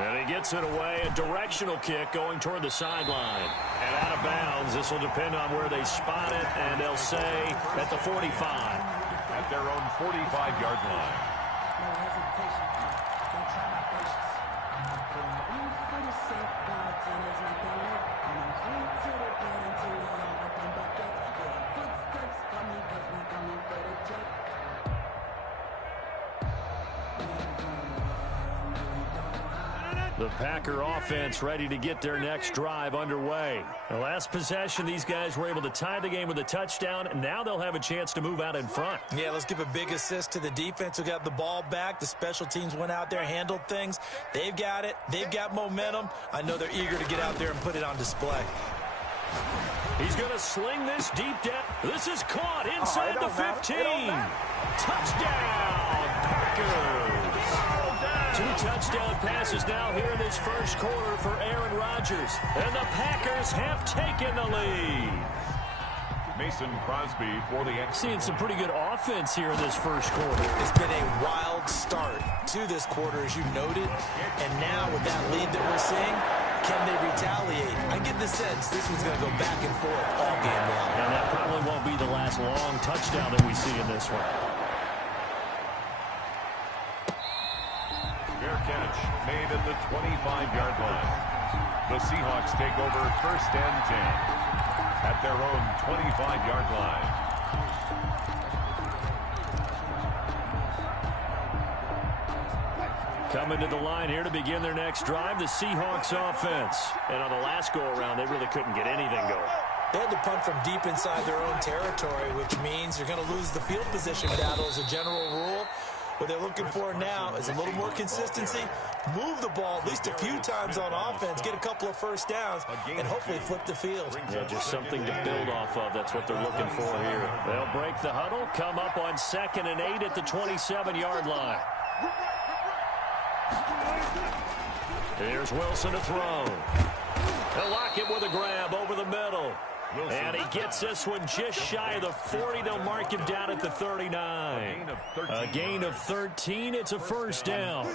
And he gets it away, a directional kick going toward the sideline. And out of bounds, this will depend on where they spot it, and they'll say at the 45. At their own 45-yard line. The Packer offense ready to get their next drive underway. The last possession, these guys were able to tie the game with a touchdown, and now they'll have a chance to move out in front. Yeah, let's give a big assist to the defense who got the ball back. The special teams went out there, handled things. They've got it. They've got momentum. I know they're eager to get out there and put it on display. He's going to sling this deep down. This is caught inside the 15. Touchdown, Packers. 2 touchdown passes now here in this first quarter for Aaron Rodgers. And the Packers have taken the lead. Mason Crosby for the X. Seeing some pretty good offense here in this first quarter. It's been a wild start to this quarter, as you noted. And now with that lead that we're seeing, can they retaliate? I get the sense this one's going to go back and forth all game long. And that probably won't be the last long touchdown that we see in this one. Fair catch made at the 25-yard line. The Seahawks take over 1st and 10 at their own 25-yard line. Coming to the line here to begin their next drive, the Seahawks offense. And on the last go-around, they really couldn't get anything going. They had to punt from deep inside their own territory, which means you're going to lose the field position battle as a general rule. What they're looking for now is a little more consistency, move the ball at least a few times on offense, get a couple of first downs, and hopefully flip the field. Yeah, just something to build off of. That's what they're looking for here. They'll break the huddle, come up on 2nd and 8 at the 27-yard line. Here's Wilson to throw. They'll lock it with a grab over the middle. And he gets this one just shy of the 40. They'll mark him down at the 39. A gain of 13. It's a first down.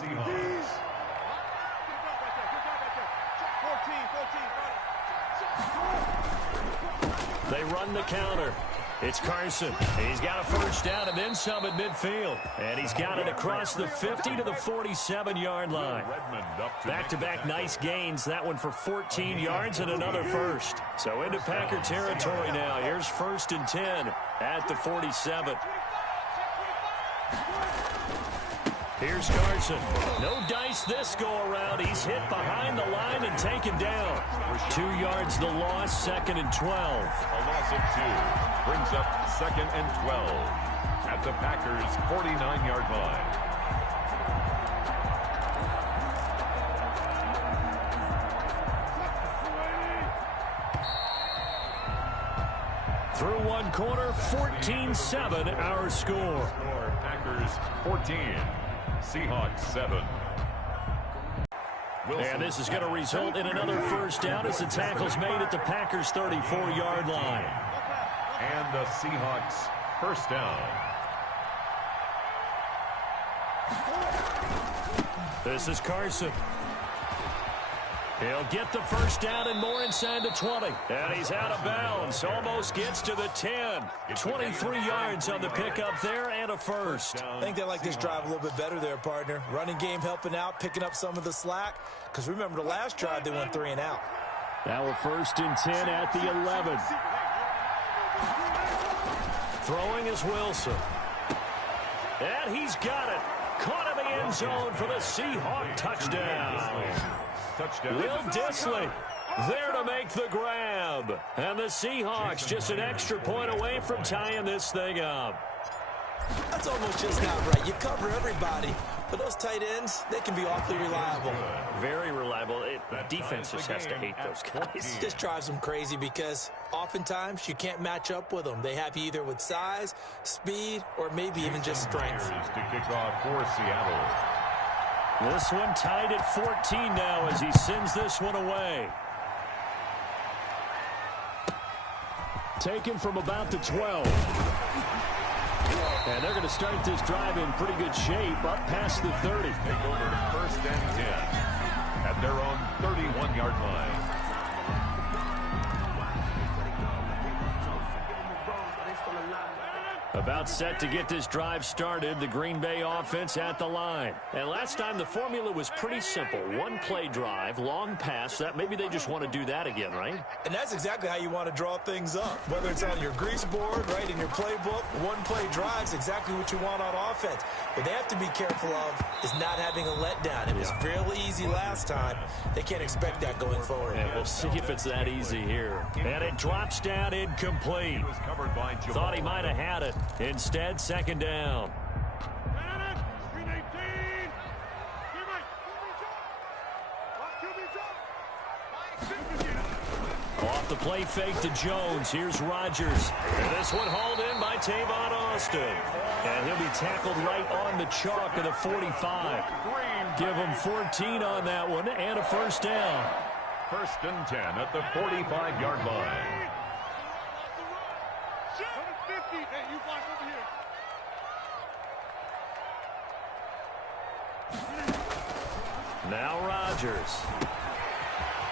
They run the counter. It's Carson. He's got a first down and then some at midfield. And he's got it across the 50 to the 47-yard line. Back-to-back nice gains. That one for 14 yards and another first. So into Packer territory now. Here's 1st and 10 at the 47. Here's Carson. No dice this go-around. He's hit behind the line and taken down. 2 yards the loss, 2nd and 12. A loss of 2 brings up 2nd and 12 at the Packers' 49-yard line. Through one quarter, 14-7 our score. Packers 14, Seahawks 7. And this is going to result in another first down as the tackle's made at the Packers' 34-yard line. And the Seahawks first down. This is Carson. He'll get the first down and more inside the 20. And he's out of bounds. Almost gets to the 10. 23 yards on the pickup there and a first. I think they like this drive a little bit better there, partner. Running game helping out, picking up some of the slack. Because remember, the last drive they went 3 and out. Now a 1st and 10 at the 11. Throwing is Wilson. And he's got it. Caught in the end zone for the Seahawk touchdown. Will Dissly there to make the grab. And the Seahawks just an extra point away from tying this thing up. That's almost just not right. You cover everybody. But those tight ends, they can be awfully reliable. Very reliable. Defense just has to hate those guys. It just drives them crazy because oftentimes you can't match up with them. They have you either with size, speed, or maybe even just strength. To kick off for Seattle. This one tied at 14 now as he sends this one away. Taken from about the 12. And they're going to start this drive in pretty good shape up past the 30. Take over 1st and 10 at their own 31-yard line. About set to get this drive started, the Green Bay offense at the line. And last time the formula was pretty simple. One play drive, long pass. That maybe they just want to do that again, right? And that's exactly how you want to draw things up. Whether it's on your grease board, right, in your playbook, one play drive's exactly what you want on offense. What they have to be careful of is not having a letdown. It was really easy last time. They can't expect that going forward. And we'll see if it's that easy here. And it drops down incomplete. Thought he might have had it. Instead, 2nd down. Off the play fake to Jones. Here's Rodgers. And this one hauled in by Tavon Austin. And he'll be tackled right on the chalk of the 45. Give him 14 on that one and a first down. 1st and 10 at the 45-yard line. Now Rodgers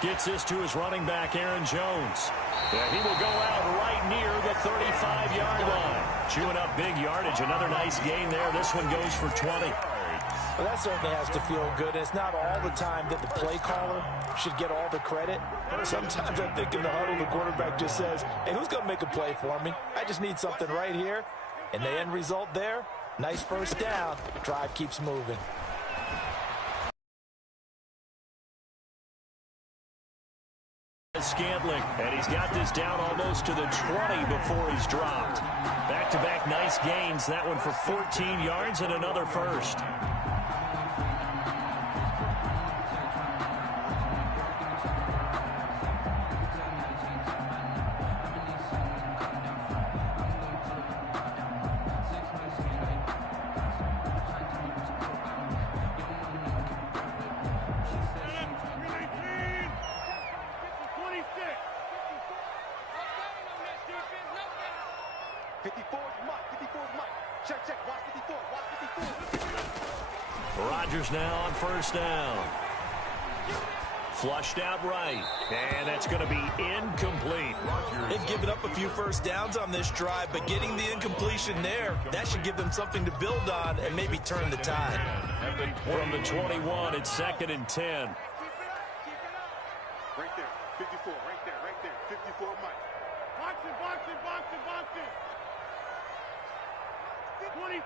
gets this to his running back, Aaron Jones. Yeah, he will go out right near the 35-yard line. Chewing up big yardage. Another nice gain there. This one goes for 20. Well, that certainly has to feel good. It's not all the time that the play caller should get all the credit. Sometimes I think in the huddle, the quarterback just says, hey, who's going to make a play for me? I just need something right here. And the end result there, nice first down. Drive keeps moving. Scantling, and he's got this down almost to the 20 before he's dropped. Back-to-back nice gains. That one for 14 yards and another first. Rodgers now on first down. Flushed out right. And that's going to be incomplete. They've given up a few first downs on this drive, but getting the incompletion there, that should give them something to build on and maybe turn the tide. From the 21, it's 2nd and 10. Right there, 54, right there, 54, Mike. Box it. 26.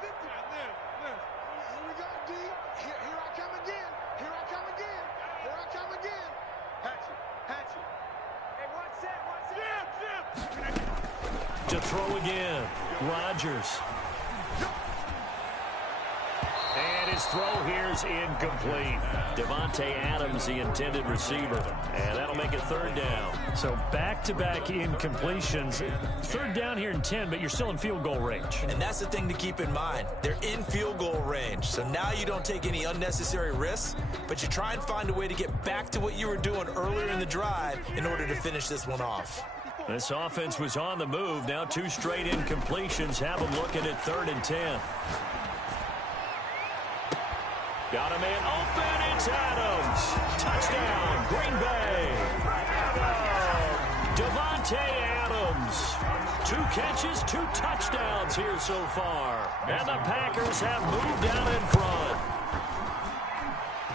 Here we go, D. Here I come again. Hatch it. Hey, one set. To throw again, Rodgers. And his throw here is incomplete. Devontae Adams, the intended receiver. And that'll make it 3rd down. So back-to-back incompletions. 3rd down here in 10, but you're still in field goal range. And that's the thing to keep in mind. They're in field goal range. So now you don't take any unnecessary risks, but you try and find a way to get back to what you were doing earlier in the drive in order to finish this one off. This offense was on the move. Now 2 straight incompletions have them looking at 3rd and 10. Got a man open. It's Adams. Touchdown, Green Bay. Devontae Adams. 2 catches, 2 touchdowns here so far. And the Packers have moved out in front.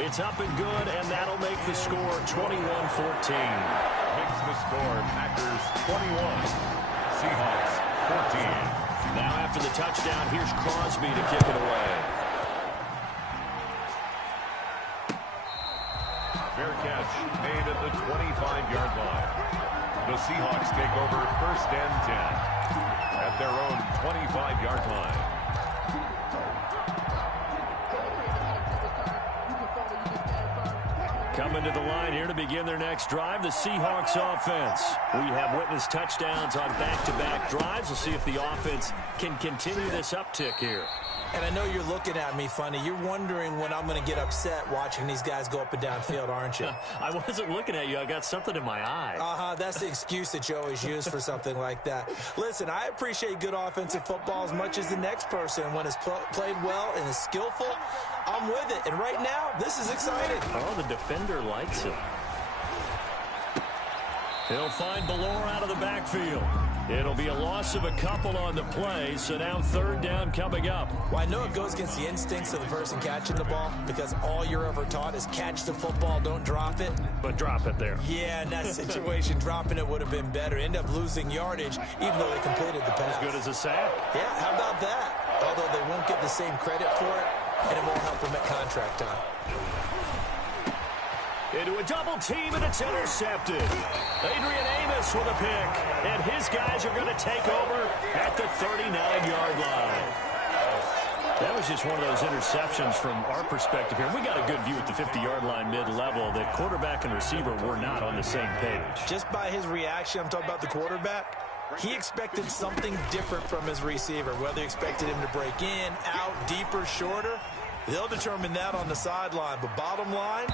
It's up and good, and that'll make the score 21-14. Makes the score Packers 21, Seahawks 14. Now after the touchdown, here's Crosby to kick it away. Fair catch made at the 25-yard line. The Seahawks take over 1st and 10 at their own 25-yard line. Coming to the line here to begin their next drive, the Seahawks offense. We have witnessed touchdowns on back-to-back drives. We'll see if the offense can continue this uptick here. And I know you're looking at me funny. You're wondering when I'm going to get upset watching these guys go up and down field, aren't you? I wasn't looking at you. I got something in my eye. That's the excuse that you always use for something like that. Listen, I appreciate good offensive football as much as the next person. When it's played well and is skillful, I'm with it. And right now, this is exciting. Oh, the defender likes it. He'll find Ballore out of the backfield. It'll be a loss of a couple on the play, so now 3rd down coming up. Well, I know it goes against the instincts of the person catching the ball because all you're ever taught is catch the football, don't drop it. But drop it there. Yeah, in that situation, dropping it would have been better. End up losing yardage, even though they completed the pass. As good as a sack. Yeah, how about that? Although they won't get the same credit for it, and it won't help them at contract time. Into a double team, and it's intercepted. Adrian Amos with a pick, and his guys are going to take over at the 39-yard line. That was just one of those interceptions from our perspective here. We got a good view at the 50-yard line mid-level that quarterback and receiver were not on the same page. Just by his reaction, I'm talking about the quarterback, he expected something different from his receiver, whether he expected him to break in, out, deeper, shorter. They'll determine that on the sideline. But bottom line,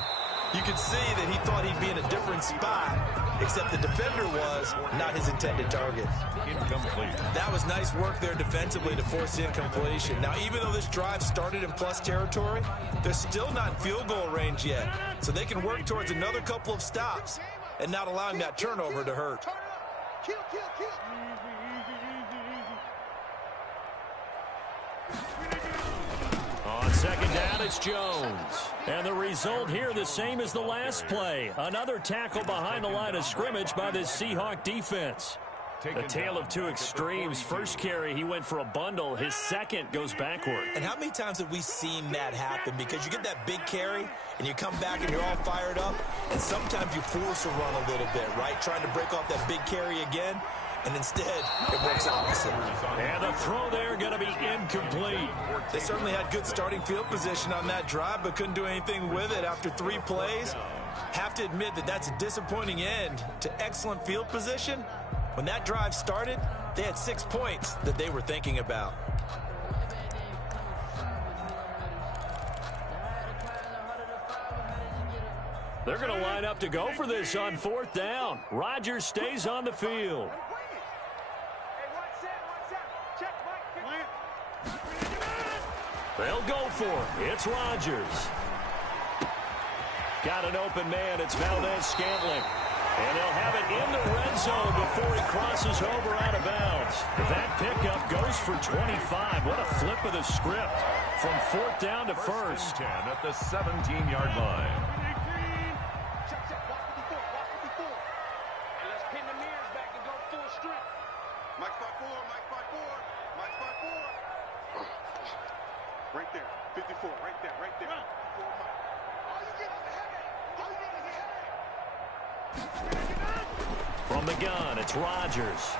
you could see that he thought he'd be in a different spot, except the defender was not his intended target. Incomplete. That was nice work there defensively to force the incompletion. Now, even though this drive started in plus territory, they're still not in field goal range yet. So they can work towards another couple of stops and not allowing that turnover to hurt. Kill. On 2nd down, it's Jones. And the result here the same as the last play. Another tackle behind the line of scrimmage by this Seahawk defense. A tale of 2 extremes. First carry, he went for a bundle. His second goes backward. And how many times have we seen that happen? Because you get that big carry, and you come back and you're all fired up, and sometimes you force a run a little bit, right? Trying to break off that big carry again, and instead it works opposite. And the throw there going to be incomplete. They certainly had good starting field position on that drive, but couldn't do anything with it after 3 plays. Have to admit that that's a disappointing end to excellent field position. When that drive started, they had 6 points that they were thinking about. They're going to line up to go for this on 4th down. Rodgers stays on the field. They'll go for it. It's Rodgers. Got an open man. It's Valdez-Scantling. And they'll have it in the red zone before he crosses over out of bounds. That pickup goes for 25. What a flip of the script from 4th down to 1st. 10 at the 17-yard line. Let's pin the mirrors back and go full strength. Mike 5-4, Mike 5-4, Mike 5-4. Right there, 54, right there, right there. All you get is a headache. All you get is a headache. From the gun, it's Rodgers.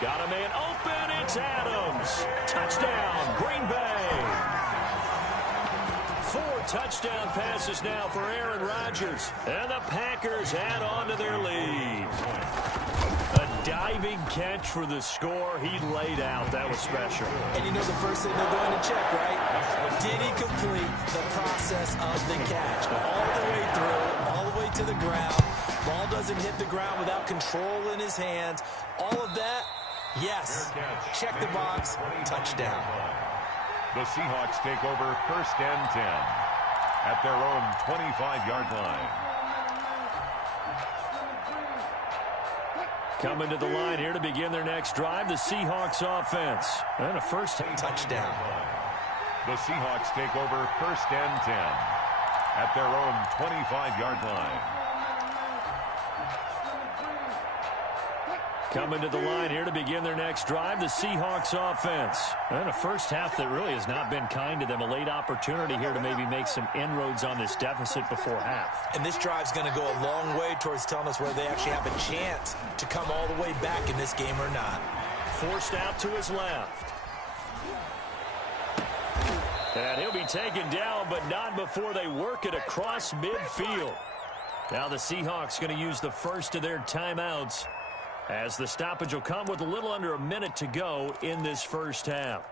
Got a man open, it's Adams. Touchdown, Green Bay. 4 touchdown passes now for Aaron Rodgers. And the Packers add on to their lead. A diving catch for the score. He laid out. That was special. And you know the first thing they're going to check, right? Did he complete the process of the catch? All the way through, all the way to the ground. Ball doesn't hit the ground without control in his hands. All of that, yes. Check the box, touchdown. The Seahawks take over 1st and 10 at their own 25-yard line. Coming to the line here to begin their next drive, the Seahawks offense. And a first touchdown. The Seahawks take over 1st and 10 at their own 25-yard line. Coming to the line here to begin their next drive, the Seahawks offense. And a first half that really has not been kind to them. A late opportunity here to maybe make some inroads on this deficit before half. And this drive's going to go a long way towards telling us whether they actually have a chance to come all the way back in this game or not. Forced out to his left. And he'll be taken down, but not before they work it across midfield. Now the Seahawks going to use the first of their timeouts, as the stoppage will come with a little under a minute to go in this first half.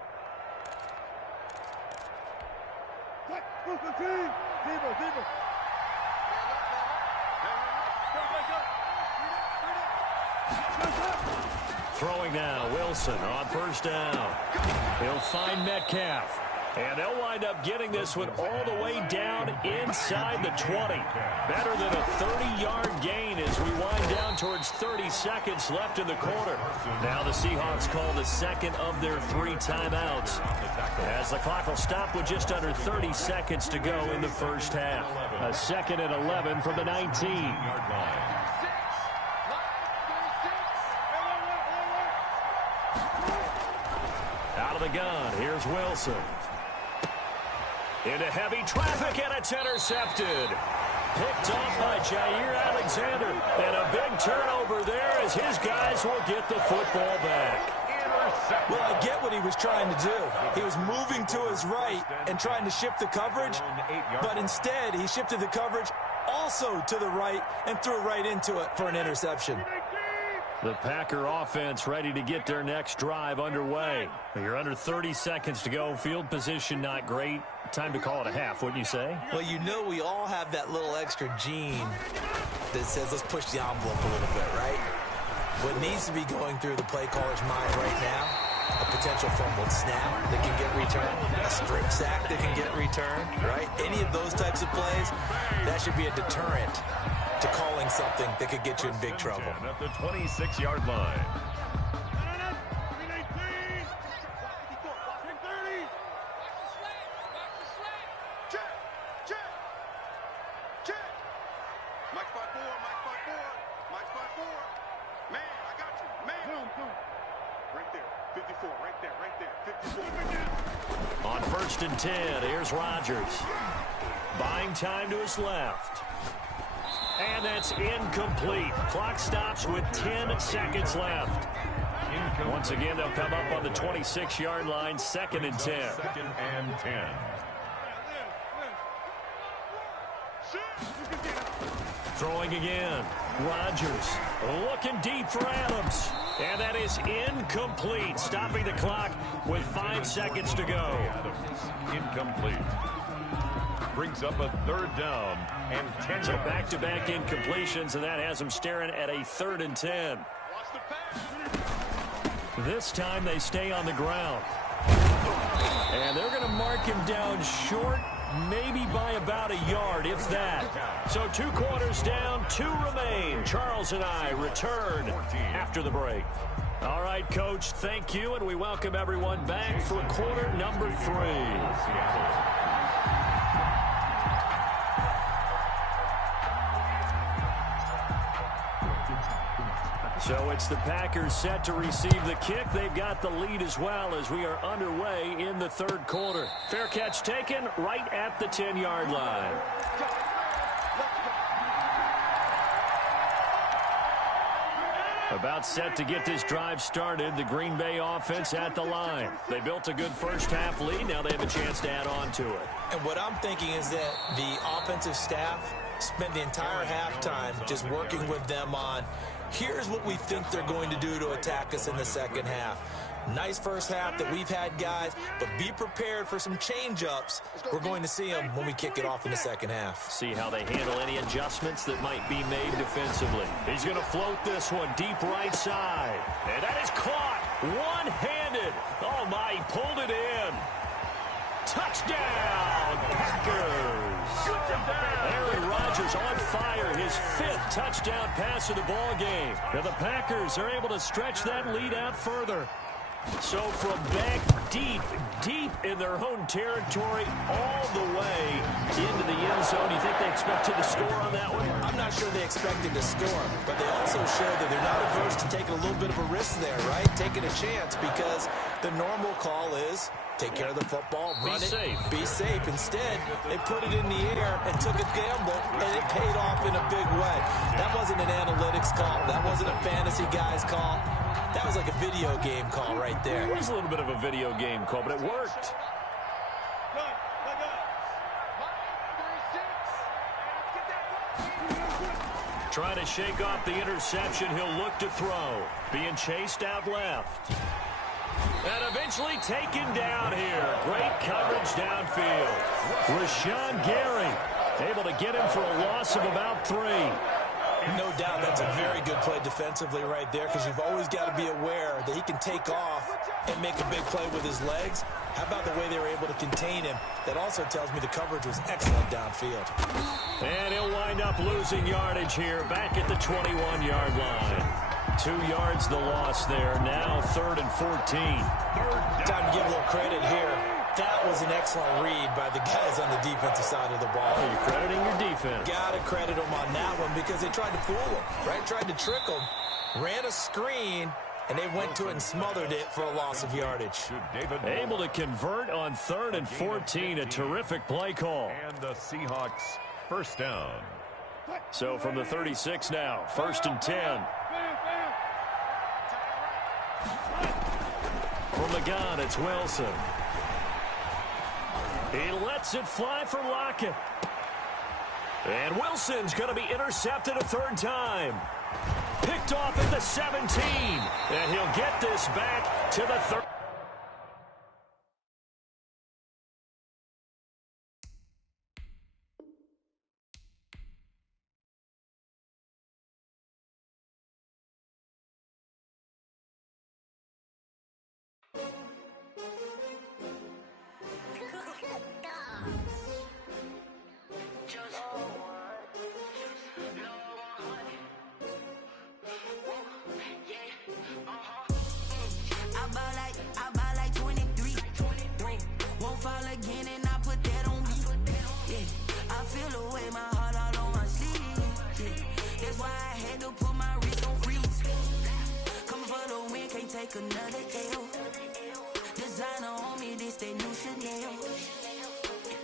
Throwing now, Wilson on first down. He'll find Metcalf. And they'll wind up getting this one all the way down inside the 20. Better than a 30-yard gain as we wind down towards 30 seconds left in the quarter. Now the Seahawks call the second of their 3 timeouts, as the clock will stop with just under 30 seconds to go in the first half. A 2nd and 11 from the 19. Out of the gun, here's Wilson. Into heavy traffic, and it's intercepted. Picked off by Jair Alexander. And a big turnover there as his guys will get the football back. Well, I get what he was trying to do. He was moving to his right and trying to shift the coverage, but instead he shifted the coverage also to the right and threw right into it for an interception. The Packer offense ready to get their next drive underway. You're under 30 seconds to go. Field position not great. Time to call it a half, wouldn't you say? Well, you know we all have that little extra gene that says let's push the envelope a little bit, right? What needs to be going through the play caller's mind right now, a potential fumbled snap that can get returned, a strip sack that can get returned, right? Any of those types of plays, that should be a deterrent to calling something that could get you in big trouble. At the 26-yard line. On 1st and 10, here's Rodgers. Buying time to his left. And that's incomplete. Clock stops with 10 seconds left. Once again, they'll come up on the 26-yard line, 2nd and 10. 2nd and 10. Throwing again. Rodgers looking deep for Adams. And that is incomplete. Stopping the clock with 5 seconds to go. Incomplete. Brings up a 3rd down and 10. So back-to-back incompletions, and that has them staring at a 3rd and 10. This time they stay on the ground. And they're going to mark him down short maybe by about a yard, if that. So 2 quarters down, 2 remain. Charles and I return after the break. All right, Coach, thank you, and we welcome everyone back for quarter number 3. So it's the Packers set to receive the kick. They've got the lead as well as we are underway in the 3rd quarter. Fair catch taken right at the 10-yard line. About set to get this drive started. The Green Bay offense at the line. They built a good first-half lead. Now they have a chance to add on to it. And what I'm thinking is that the offensive staff spent the entire halftime just working with them on, here's what we think they're going to do to attack us in the second half. Nice first half that we've had, guys, but be prepared for some change-ups. We're going to see them when we kick it off in the second half. See how they handle any adjustments that might be made defensively. He's going to float this one deep right side. And that is caught one-handed. Oh, my, he pulled it in. Touchdown, Packers. Aaron Rodgers on fire, his 5th touchdown pass of the ball game. Now the Packers are able to stretch that lead out further. So from back deep in their own territory, all the way into the end zone. Do you think they expected to score on that one? I'm not sure they expected to score, but they also showed that they're not averse to taking a little bit of a risk there, right? Taking a chance, because the normal call is take care of the football, run it, be safe. Instead, they put it in the air and took a gamble, and it paid off in a big way. That wasn't an analytics call. That wasn't a fantasy guy's call. That was like a video game call right there. It was a little bit of a video game call, but it worked. Trying to shake off the interception. He'll look to throw. Being chased out left. And eventually taken down here. Great coverage downfield. Rashawn Gary able to get him for a loss of about 3. No doubt that's a very good play defensively right there, because you've always got to be aware that he can take off and make a big play with his legs. How about the way they were able to contain him? That also tells me the coverage was excellent downfield. And he'll wind up losing yardage here back at the 21-yard line. 2 yards the loss there. Now 3rd and 14. Time to give a little credit here. That was an excellent read by the guys on the defensive side of the ball. You're crediting your defense. Got to credit them on that one, because they tried to fool him, right? Tried to trick him. Ran a screen, and they went to it and smothered it for a loss of yardage. Able to convert on 3rd and 14. A terrific play call. And the Seahawks first down. So from the 36 now, 1st and 10. From the gun, it's Wilson. He lets it fly for Lockett. And Wilson's going to be intercepted a 3rd time. Picked off at the 17. And he'll get this back to the 3rd. Another L. Designer on me, this that new Chanel.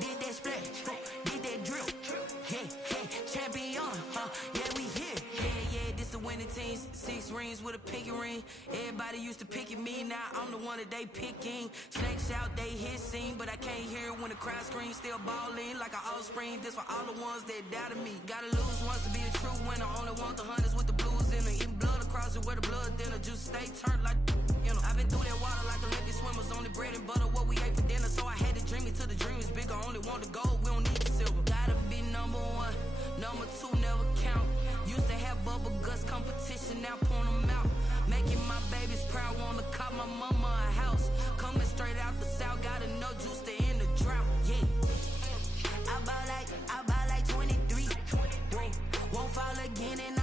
Did that split, did that drill. Yeah, champion, yeah, we here. Yeah, this the winning team. 6 rings with a pinky ring. Everybody used to pick at me, now I'm the one that they picking. Snakes out, they hissing, but I can't hear when the crowd screams. Still balling like an offspring. This for all the ones that doubted me. Gotta lose once to be a true winner. Only want the hunters with the blues in them. Eating blood across it where the blood thinner. Just stay turned like, you know. I've been through that water like Olympic swimmers. Only bread and butter, what we ate for dinner. So I had to dream it till the dream is bigger. Only want the gold, we don't need the silver. Gotta be number 1, number 2 never count. Used to have bubble guts competition, now point them out. Making my babies proud, wanna cop my mama a house. Coming straight out the south, got enough juice to end the drought, yeah. again and